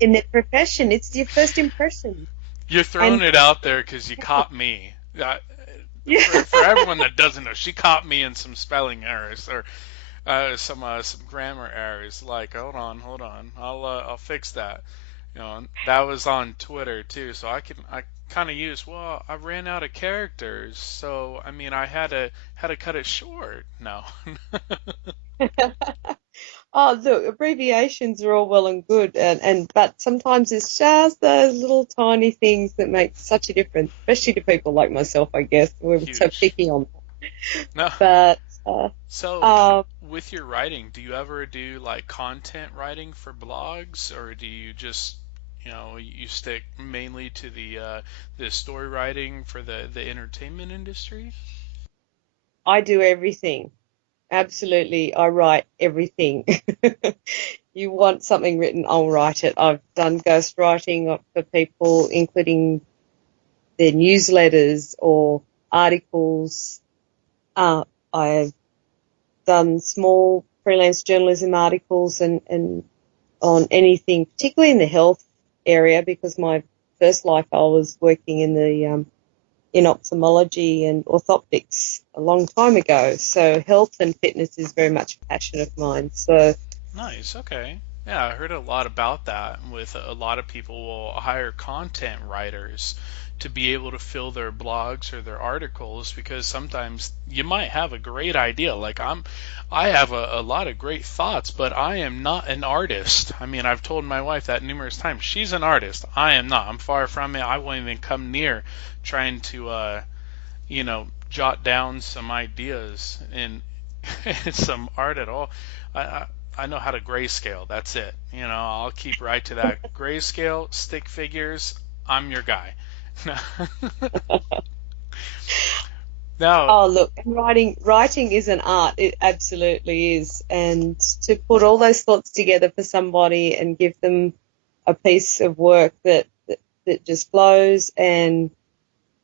in their profession? It's your first impression. You're throwing it out there because you caught me. For everyone that doesn't know, she caught me in some spelling errors or some grammar errors. Like, hold on, I'll fix that. You know, that was on Twitter too, so I kind of used. Well, I ran out of characters, so I mean, I had to cut it short. No. Oh, look, abbreviations are all well and good, but sometimes it's just those little tiny things that make such a difference, especially to people like myself, I guess. We're so picky on that. No. But so with your writing, do you ever do like content writing for blogs, or do you just you stick mainly to the story writing for the entertainment industry? I do everything. Absolutely, I write everything. You want something written, I'll write it. I've done ghostwriting for people, including their newsletters or articles, I've done small freelance journalism articles and on anything, particularly in the health area, because my first life I was working in the in ophthalmology and orthoptics a long time ago. So health and fitness is very much a passion of mine. So Nice. Okay. Yeah, I heard a lot about that. With a lot of people will hire content writers to be able to fill their blogs or their articles, because sometimes you might have a great idea. Like I have a lot of great thoughts, but I am not an artist. I mean, I've told my wife that numerous times. She's an artist. I am not. I'm far from it. I won't even come near trying to jot down some ideas in some art at all. I know how to grayscale. That's it. I'll keep right to that. Grayscale, stick figures. I'm your guy. Now, oh, look, writing is an art. It absolutely is. And to put all those thoughts together for somebody and give them a piece of work that just flows and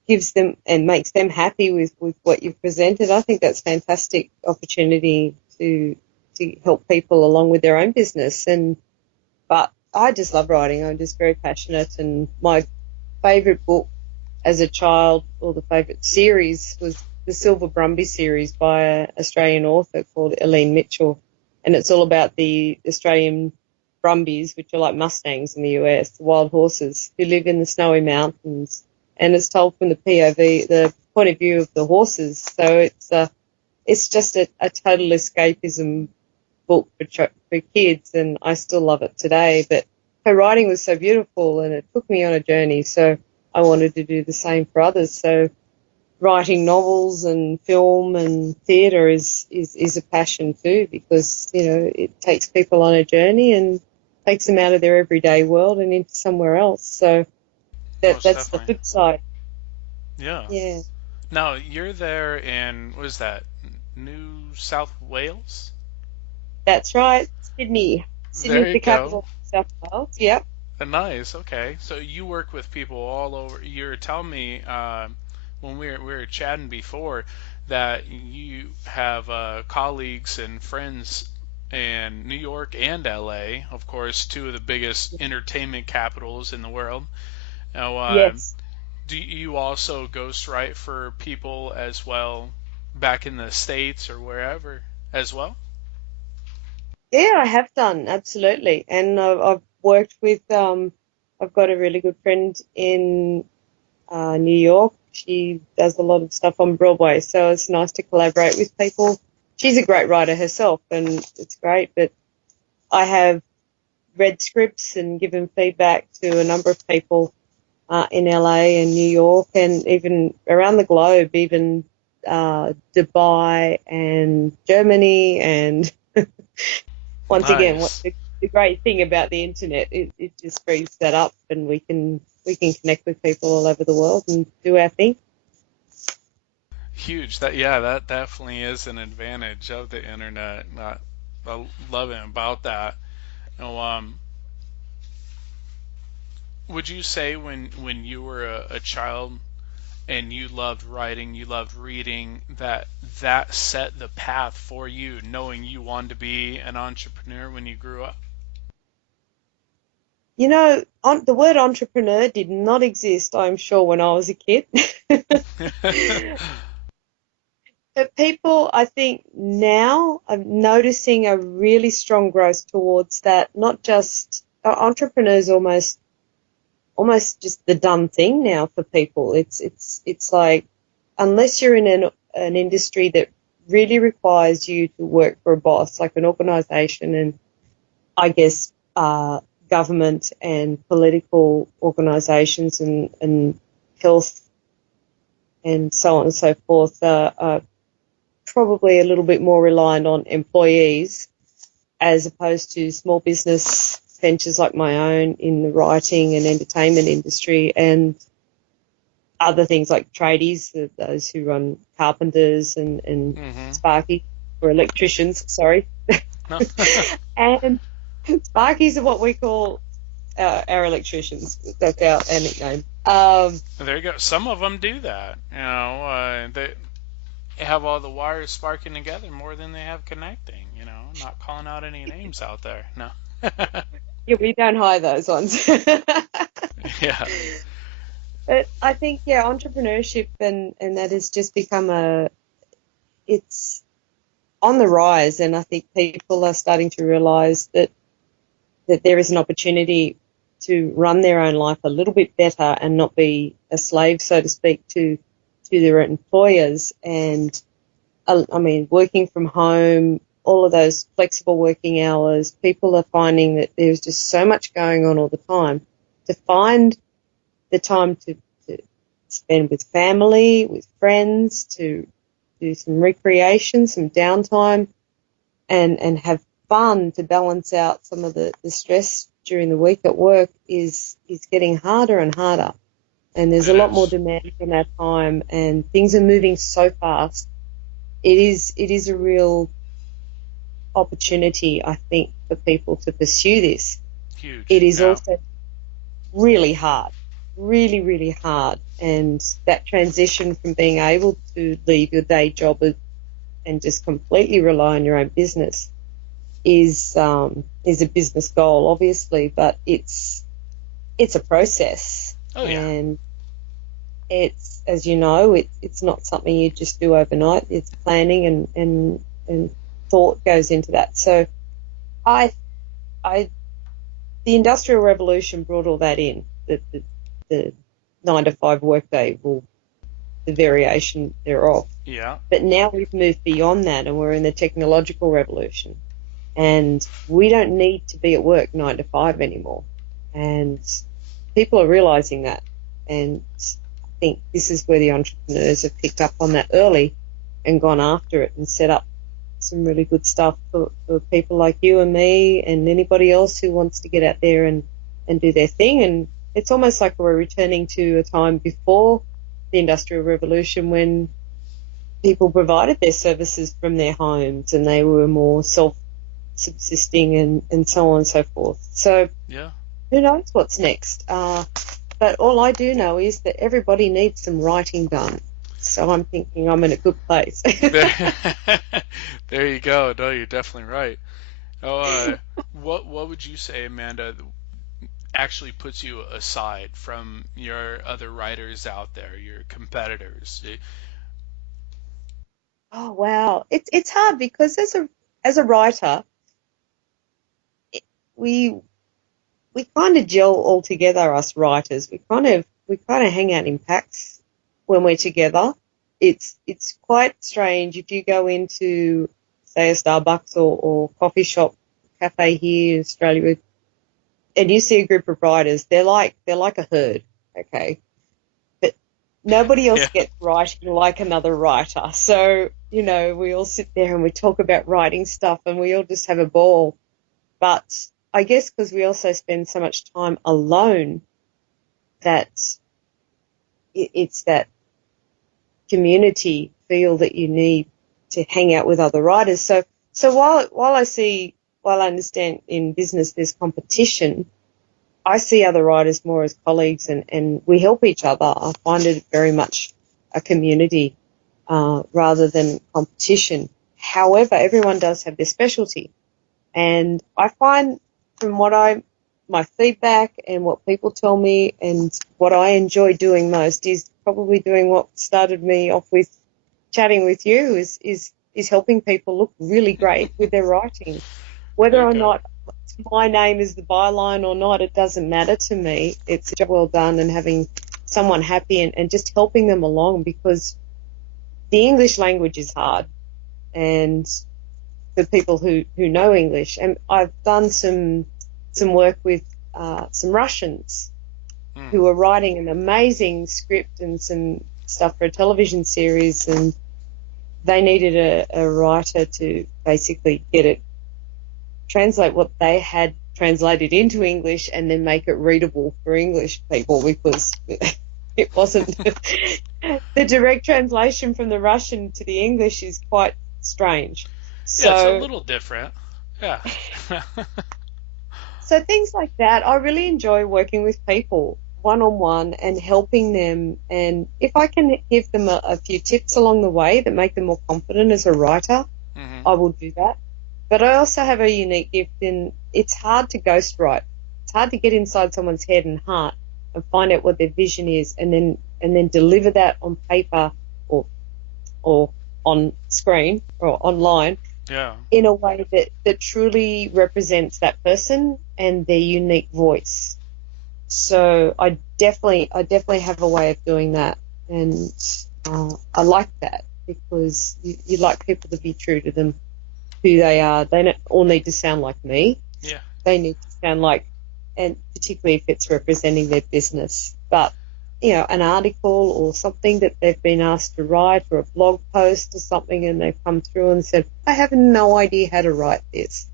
gives them and makes them happy with what you've presented, I think that's a fantastic opportunity to help people along with their own business. But I just love writing. I'm just very passionate. And my favourite book as a child, or the favourite series, was the Silver Brumby series by an Australian author called Eileen Mitchell. And it's all about the Australian Brumbies, which are like Mustangs in the US, the wild horses who live in the snowy mountains. And it's told from the POV, the point of view of the horses. So it's just a total escapism book for kids, and I still love it today. But her writing was so beautiful, and it took me on a journey. So I wanted to do the same for others. So writing novels and film and theatre is a passion too, because it takes people on a journey and takes them out of their everyday world and into somewhere else. So that's definitely the flip side. Yeah. Yeah. Now, you're there in, what is that, New South Wales? That's right, Sydney. Sydney's the capital of South Wales. Yep. Nice. Okay. So you work with people all over. You were telling me when we were chatting before that you have colleagues and friends in New York and LA, of course, two of the biggest entertainment capitals in the world. Now, yes. Do you also ghostwrite for people as well, back in the States or wherever as well? Yeah, I have done, absolutely. And I've worked with, I've got a really good friend in New York. She does a lot of stuff on Broadway, so it's nice to collaborate with people. She's a great writer herself, and it's great. But I have read scripts and given feedback to a number of people in LA and New York, and even around the globe, even Dubai and Germany. And once again, what the great thing about the internet, it just frees that up, and we can connect with people all over the world and do our thing. Huge. That definitely is an advantage of the internet. I love it about that. Would you say when you were a child and you loved writing, you loved reading, that set the path for you, knowing you wanted to be an entrepreneur when you grew up? The word entrepreneur did not exist, I'm sure, when I was a kid. But people, I think now, are noticing a really strong growth towards that. Not just entrepreneurs, almost just the done thing now for people. It's like, unless you're in an industry that really requires you to work for a boss, like an organisation, and I guess government and political organisations and health and so on and so forth are probably a little bit more reliant on employees, as opposed to small business ventures like my own in the writing and entertainment industry, and other things like tradies, those who run carpenters and Sparky, or electricians, sorry. And Sparkies are what we call our electricians. That's our nickname. There you go. Some of them do that. have all the wires sparking together more than they have connecting. Not calling out any names out there. No. Yeah, we don't hire those ones. Yeah. But I think, yeah, entrepreneurship and that has just become it's on the rise, and I think people are starting to realize that there is an opportunity to run their own life a little bit better and not be a slave, so to speak, to their employers. And I mean, working from home, all of those flexible working hours, people are finding that there's just so much going on all the time. To find the time to spend with family, with friends, to do some recreation, some downtime, and have fun to balance out some of the stress during the week at work is getting harder and harder. And there's a lot more demand from our time, and things are moving so fast. It is a real opportunity, I think, for people to pursue this. Huge. It is also really hard, really, really hard. And that transition from being able to leave your day job and just completely rely on your own business is a business goal, obviously, but it's a process. Oh, yeah. And it's, as you know, it's not something you just do overnight. It's planning and thought goes into that. So the Industrial Revolution brought all that in, the 9-to-5 workday, the variation thereof. Yeah. But now we've moved beyond that, and we're in the technological revolution. And we don't need to be at work 9 to 5 anymore. And people are realizing that. And I think this is where the entrepreneurs have picked up on that early and gone after it and set up some really good stuff for people like you and me and anybody else who wants to get out there and do their thing. And it's almost like we're returning to a time before the Industrial Revolution when people provided their services from their homes and they were more self-subsisting and so on and so forth. So yeah, who knows what's next? But all I do know is that everybody needs some writing done. So I'm thinking I'm in a good place. There you go. No, you're definitely right. Oh, what would you say, Amanda, actually puts you aside from your other writers out there, your competitors? Oh wow, it's hard because as a writer, we kind of gel all together. Us writers, we kind of hang out in packs when we're together. It's quite strange if you go into, say, a Starbucks or coffee shop, cafe here in Australia, and you see a group of writers. They're like a herd, okay? But nobody else gets writing like another writer. So, we all sit there and we talk about writing stuff and we all just have a ball. But I guess because we also spend so much time alone that it's that community feel that you need to hang out with other writers. So while I understand in business there's competition, I see other writers more as colleagues and we help each other. I find it very much a community rather than competition. However, everyone does have their specialty. And I find from my feedback and what people tell me and what I enjoy doing most is probably doing what started me off with chatting with you is helping people look really great with their writing. Whether or not my name is the byline or not, it doesn't matter to me. It's a job well done and having someone happy and just helping them along, because the English language is hard and for people who know English. And I've done some work with some Russians who are writing an amazing script and some stuff for a television series, and they needed a writer to basically translate what they had translated into English and then make it readable for English people, because it wasn't the direct translation from the Russian to the English is quite strange. So, yeah, it's a little different. Yeah. So things like that, I really enjoy working with people one-on-one and helping them. And if I can give them a few tips along the way that make them more confident as a writer, I will do that. But I also have a unique gift in it's hard to ghostwrite. It's hard to get inside someone's head and heart and find out what their vision is, and then deliver that on paper or on screen or online in a way that truly represents that person and their unique voice. So I definitely have a way of doing that, and I like that because you like people to be true to them, who they are. They don't all need to sound like me. Yeah. They need to sound like, and particularly if it's representing their business. But, an article or something that they've been asked to write, or a blog post or something, and they've come through and said, I have no idea how to write this.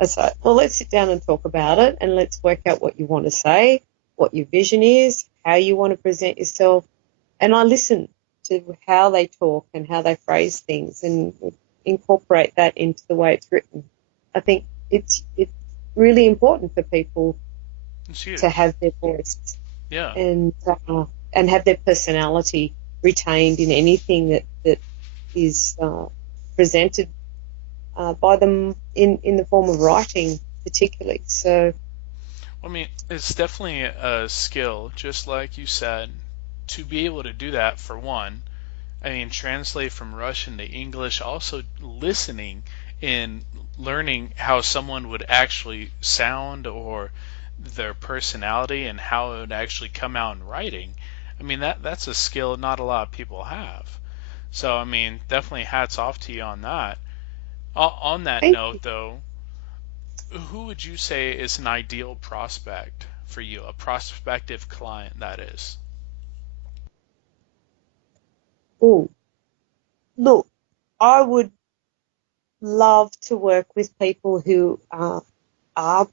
I said, well, let's sit down and talk about it, and let's work out what you want to say, what your vision is, how you want to present yourself. And I listen to how they talk and how they phrase things and incorporate that into the way it's written. I think it's really important for people to have their voice, and have their personality retained in anything that is presented by them in the form of writing, particularly. So, I mean, it's definitely a skill, just like you said, to be able to do that. For one, I mean, translate from Russian to English, also listening and learning how someone would actually sound or their personality and how it would actually come out in writing. I mean, that's a skill not a lot of people have. So, I mean, definitely hats off to you on that. On that note, though, who would you say is an ideal prospect for you, a prospective client, that is? Oh, look, I would love to work with people who are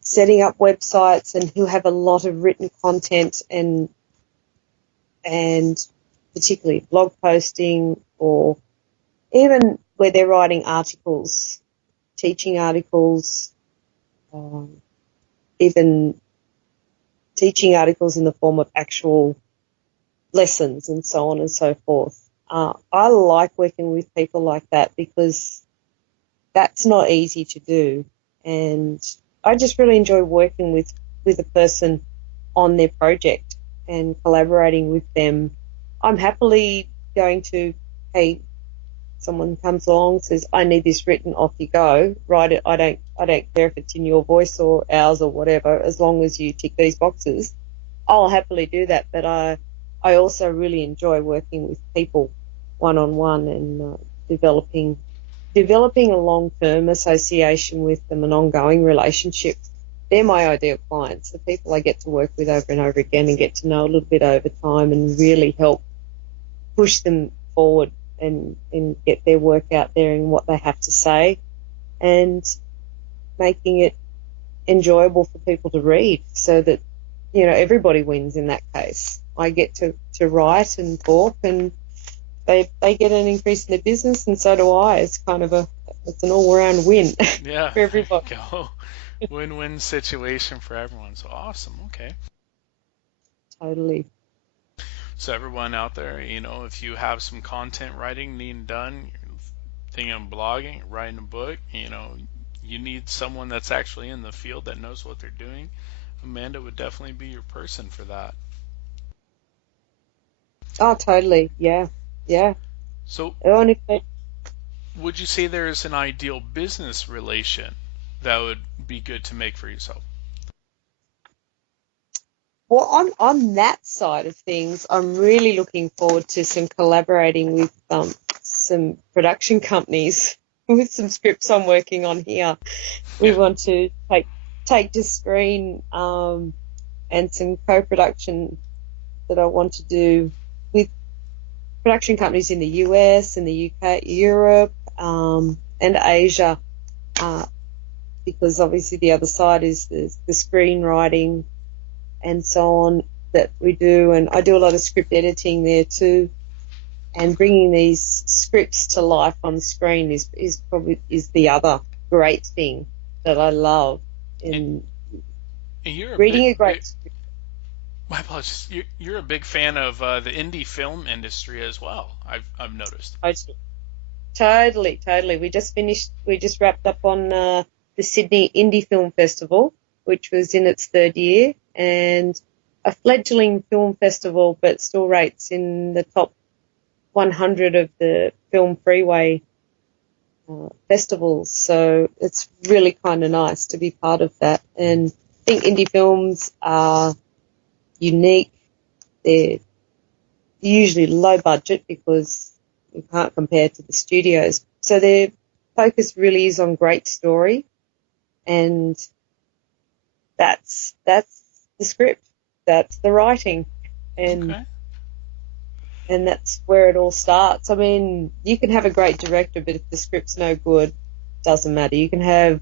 setting up websites and who have a lot of written content and particularly blog posting, or even where they're writing articles, teaching articles, even teaching articles in the form of actual lessons and so on and so forth. I like working with people like that because that's not easy to do, and I just really enjoy working with a person on their project and collaborating with them. I'm happily going to, hey, someone comes along, says, I need this written, off you go, write it. I don't care if it's in your voice or ours or whatever, as long as you tick these boxes. I'll happily do that, but I also really enjoy working with people one-on-one and developing a long-term association with them, an ongoing relationship. They're my ideal clients, the people I get to work with over and over again and get to know a little bit over time and really help push them forward and get their work out there and what they have to say, and making it enjoyable for people to read so that, everybody wins in that case. I get to write and talk, and they get an increase in their business, and so do I. It's kind of it's an all-round win for everybody. Go. Win-win situation for everyone. So awesome. Okay. Totally. So everyone out there, if you have some content writing needing done, you're thinking of blogging, writing a book, you need someone that's actually in the field that knows what they're doing, Amanda would definitely be your person for that. Oh, totally. Yeah. So would you say there's an ideal business relation that would be good to make for yourself? Well, on that side of things, I'm really looking forward to some collaborating with some production companies with some scripts I'm working on here. We want to take to screen and some co-production that I want to do with production companies in the US, in the UK, Europe, and Asia, because obviously the other side is the screenwriting and so on that we do, and I do a lot of script editing there too, and bringing these scripts to life on screen is probably the other great thing that I love in reading a great script. My apologies. You're a big fan of the indie film industry as well. I've noticed. Totally. We just wrapped up on the Sydney Indie Film Festival, which was in its third year, and a fledgling film festival, but still rates in the top 100 of the Film Freeway festivals. So it's really kind of nice to be part of that. And I think indie films are unique. They're usually low budget because you can't compare to the studios. So their focus really is on great story, and that's the script, that's the writing, and that's where it all starts. I mean, you can have a great director, but if the script's no good, doesn't matter. You can have,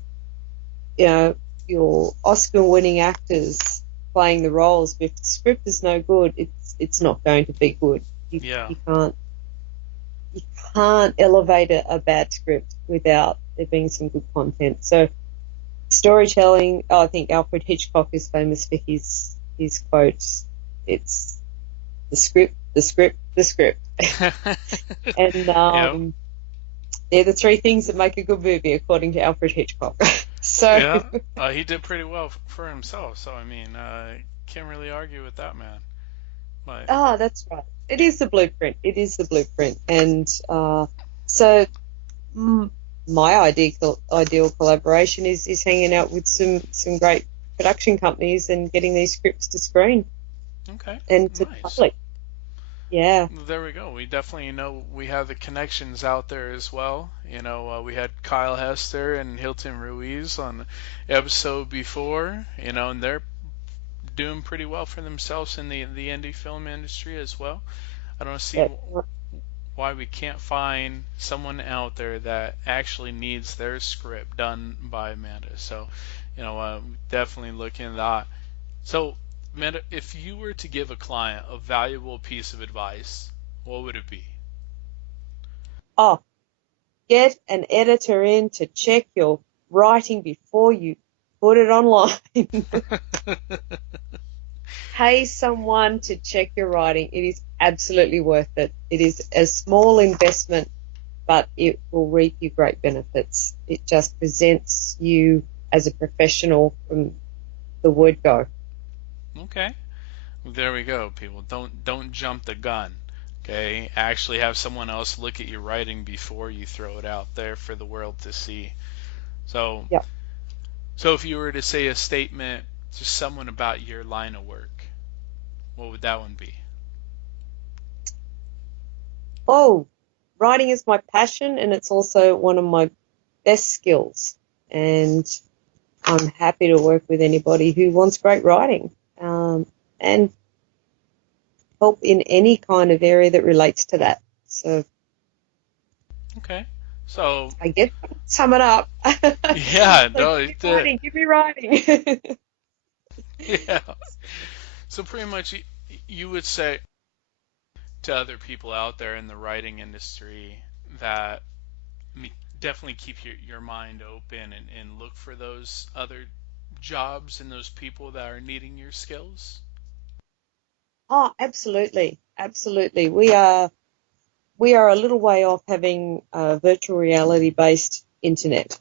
your Oscar-winning actors playing the roles, but if the script is no good, it's not going to be good. You can't elevate a bad script without there being some good content. So storytelling, I think Alfred Hitchcock is famous for his quotes. It's the script. And they're the three things that make a good movie, according to Alfred Hitchcock. So he did pretty well for himself. So I mean, can't really argue with that man. But that's right. It is the blueprint. And so my ideal collaboration is hanging out with some great production companies and getting these scripts to screen. Okay. And to public. Yeah. There we go. We definitely we have the connections out there as well. We had Kyle Hester and Hilton Ruiz on the episode before, and they're doing pretty well for themselves in the indie film industry as well. I don't see why we can't find someone out there that actually needs their script done by Amanda. So, definitely look into that. So, Amanda, if you were to give a client a valuable piece of advice, what would it be? Get an editor in to check your writing before you put it online. Pay someone to check your writing. It is absolutely worth it. It is a small investment, but it will reap you great benefits. It just presents you as a professional from the word go. Okay. There we go, people. Don't jump the gun. Okay? Actually have someone else look at your writing before you throw it out there for the world to see. So if you were to say a statement to someone about your line of work, what would that one be? Writing is my passion, and it's also one of my best skills. And I'm happy to work with anybody who wants great writing. And help in any kind of area that relates to that. So, okay. So I guess sum it up. Yeah, give me writing. Yeah. So pretty much, you would say to other people out there in the writing industry that definitely keep your mind open and look for those other jobs and those people that are needing your skills? Absolutely. We are a little way off having a virtual reality based internet.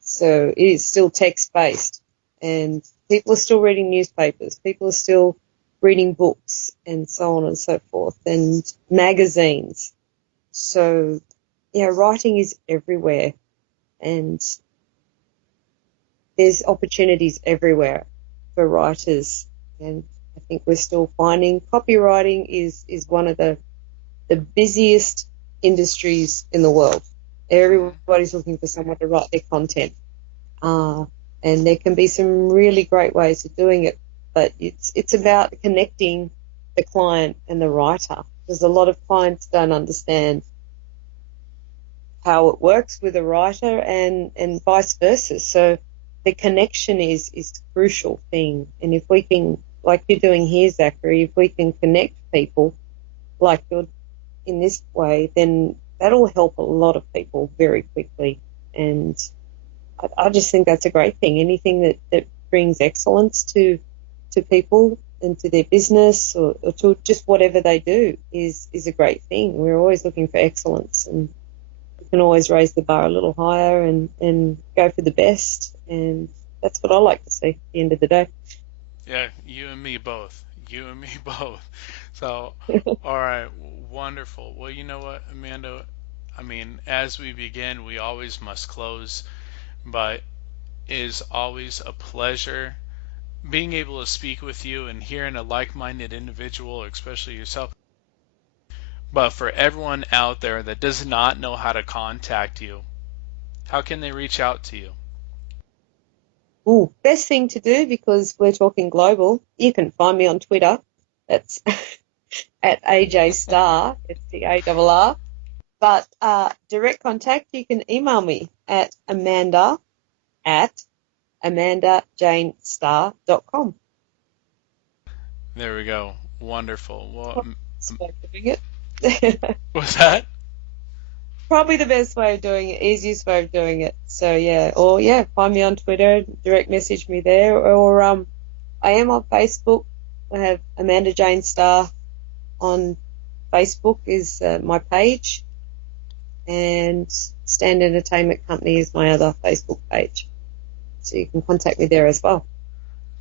So it is still text based, and people are still reading newspapers. People are still reading books and so on and so forth, and magazines. So, writing is everywhere, and there's opportunities everywhere for writers. And I think we're still finding copywriting is one of the busiest industries in the world. Everybody's looking for someone to write their content. And there can be some really great ways of doing it, but it's about connecting the client and the writer, because a lot of clients don't understand how it works with a writer and vice versa. So the connection is the crucial thing. And if we can, like you're doing here, Zachary, if we can connect people like you're in this way, then that'll help a lot of people very quickly. And I just think that's a great thing. Anything that brings excellence to people, to their business or to just whatever they do is a great thing. We're always looking for excellence, and we can always raise the bar a little higher and go for the best. And that's what I like to see at the end of the day. Yeah, you and me both. You and me both. So, all right, wonderful. Well, you know what, Amanda? I mean, as we begin, we always must close, but it is always a pleasure being able to speak with you and hearing a like-minded individual, especially yourself. But for everyone out there that does not know how to contact you, how can they reach out to you? Ooh, best thing to do, because we're talking global, you can find me on Twitter. That's at AJ Star, STARR. But direct contact, you can email me at amanda@amandajanestar.com. There we go. Wonderful. Well, Best way of doing it. what's that? Probably the best way of doing it, easiest way of doing it. So find me on Twitter, direct message me there, or I am on Facebook. I have Amanda Jane Star on Facebook is my page, and Stand Entertainment Company is my other Facebook page. So you can contact me there as well.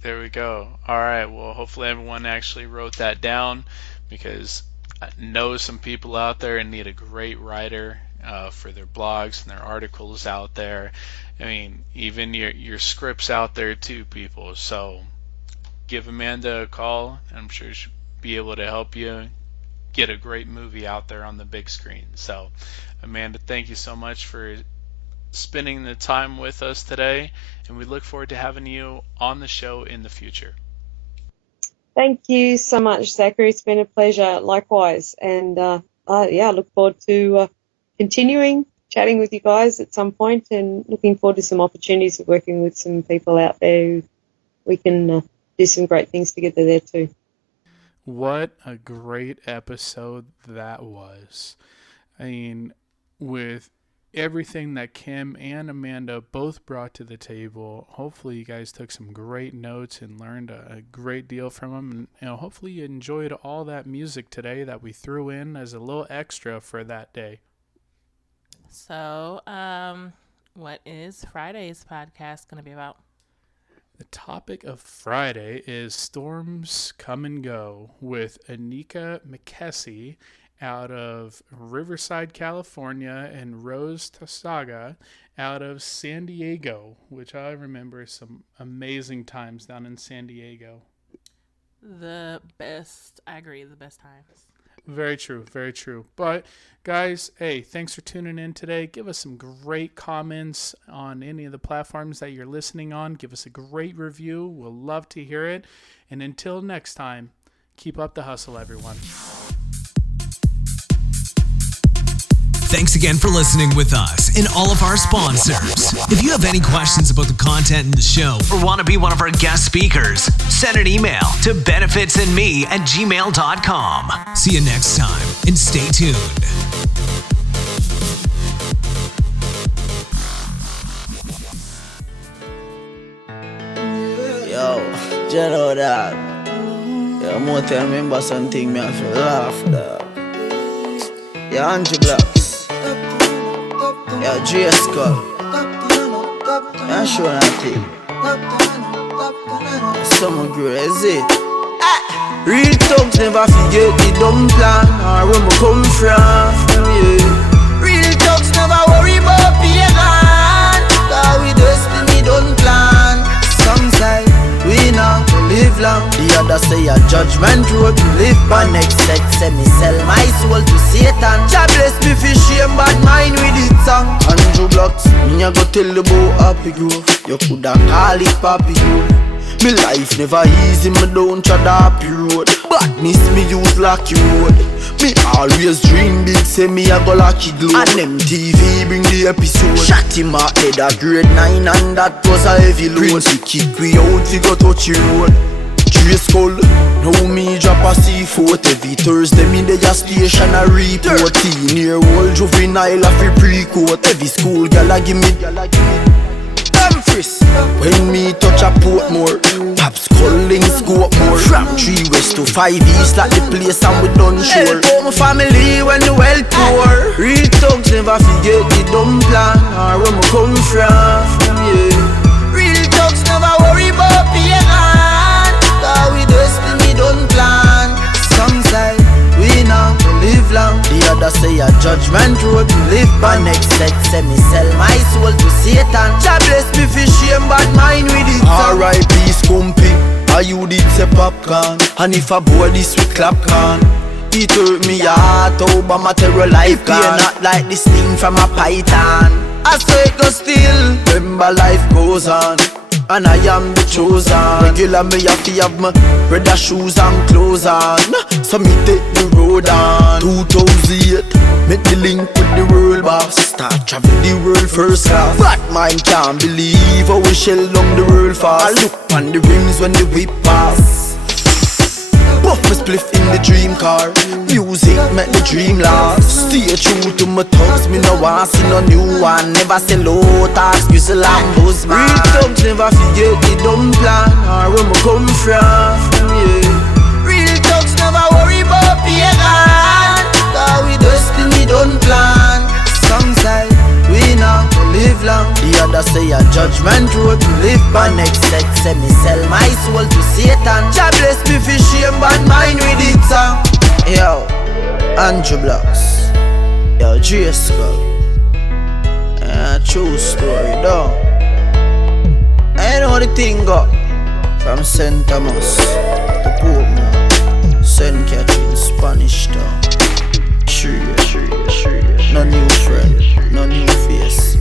There we go. All right. Well, hopefully everyone actually wrote that down, because I know some people out there and need a great writer for their blogs and their articles out there. I mean, even your scripts out there too, people. So give Amanda a call, and I'm sure she'll be able to help you get a great movie out there on the big screen. So, Amanda, thank you so much for spending the time with us today, and we look forward to having you on the show in the future. Thank you so much, Zachary. It's been a pleasure, likewise. And I look forward to continuing chatting with you guys at some point, and looking forward to some opportunities of working with some people out there who we can do some great things together there too. What a great episode that was. I mean, with everything that Kim and Amanda both brought to the table, hopefully you guys took some great notes and learned a great deal from them. And hopefully you enjoyed all that music today that we threw in as a little extra for that day. So, what is Friday's podcast going to be about? The topic of Friday is Storms Come and Go with Anika McKessie out of Riverside, California, and Rose Tasaga out of San Diego, which I remember some amazing times down in San Diego. The best times. Very true, very true. But guys, hey, thanks for tuning in today. Give us some great comments on any of the platforms that you're listening on. Give us a great review. We'll love to hear it. And until next time, keep up the hustle, everyone. Thanks again for listening with us and all of our sponsors. If you have any questions about the content in the show or want to be one of our guest speakers, send an email to benefitsandme@gmail.com. See you next time and stay tuned. Yo, Jello dog. Yo, I'm gonna remember something me have to laugh dog. Yo, Angie Blocks. Yo, J Skull. Yo, show nothing. Summer girl, is it? Real thugs never forget the dumb plan or where we come from, yeah. Real thugs never worry about being gone, cause we destiny don't plan. Some say we not to live long, the other say a judgment road to live by. Next set say me sell my soul to Satan. Jah bless me for shame bad mind with it song. Andrew Blocks, me a go tell the boy Happy Grove. You coulda call it Papi Grove. Me life never easy, me don't tread the happy road. Badness me use lucky road. Me always dream big, say me a go lucky glow. And MTV bring the episode. Shot him out head a grade 9 and that was a heavy load. Prince we kick we out, we go touch the road. J Skull, now me drop a C4. Every Thursday me dey a station a report. 13-year-old juvenile a free pre-court. Every school gal a give me. Them free Chris, when me touch a Portmore, Pops calling scope more. From 3 west to 5 east, like the place and we done sure. Help out my family when the well poor. Real thugs never forget the dumb plan or where me come from, yeah. Real thugs never worry about pagan, cause we destiny don't plan. Some say we now to live long, the other say a judgment road to live by. Next set say me sell my soul to Satan. Jah bless me for shame bad mind with it. R.I.P. Scumpy, or you did say popcorn. And if I board this with clap can, it hurt me heart, oh, but my terror life gone. Not like this thing from a python. I swear it goes still, remember life goes on, and I am the chosen. Regular me have to have my brother shoes and clothes on, so me take the road on. 2008, make the link with the world boss. Start travel the world first class. Black mind can't believe how we shell down the world fast. I look on the rims when the whip pass. Puff my spliff in the dream car. Music make the dream last. Stay true to my thugs, me no want see no new one. Never sell out, excuse the Lambos man. Real thugs never forget the dumb plan or where me come from, yeah. Real thugs never worry about pagan, cause we destiny don't plan. Some say we now to live long, the other say a judgment road to live by. Next set say me sell my soul to Satan. Jah bless me for shame bad mind with it song. Yo, Andrew Blocks, yo, J Skull, true story though. I know the thing go from St. Thomas to Portmore, St. Catherine, Spanish Town. Sure, no new friend, no new face.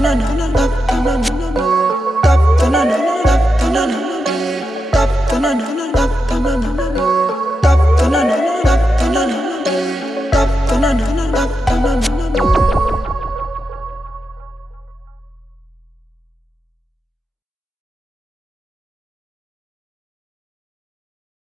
Na na na na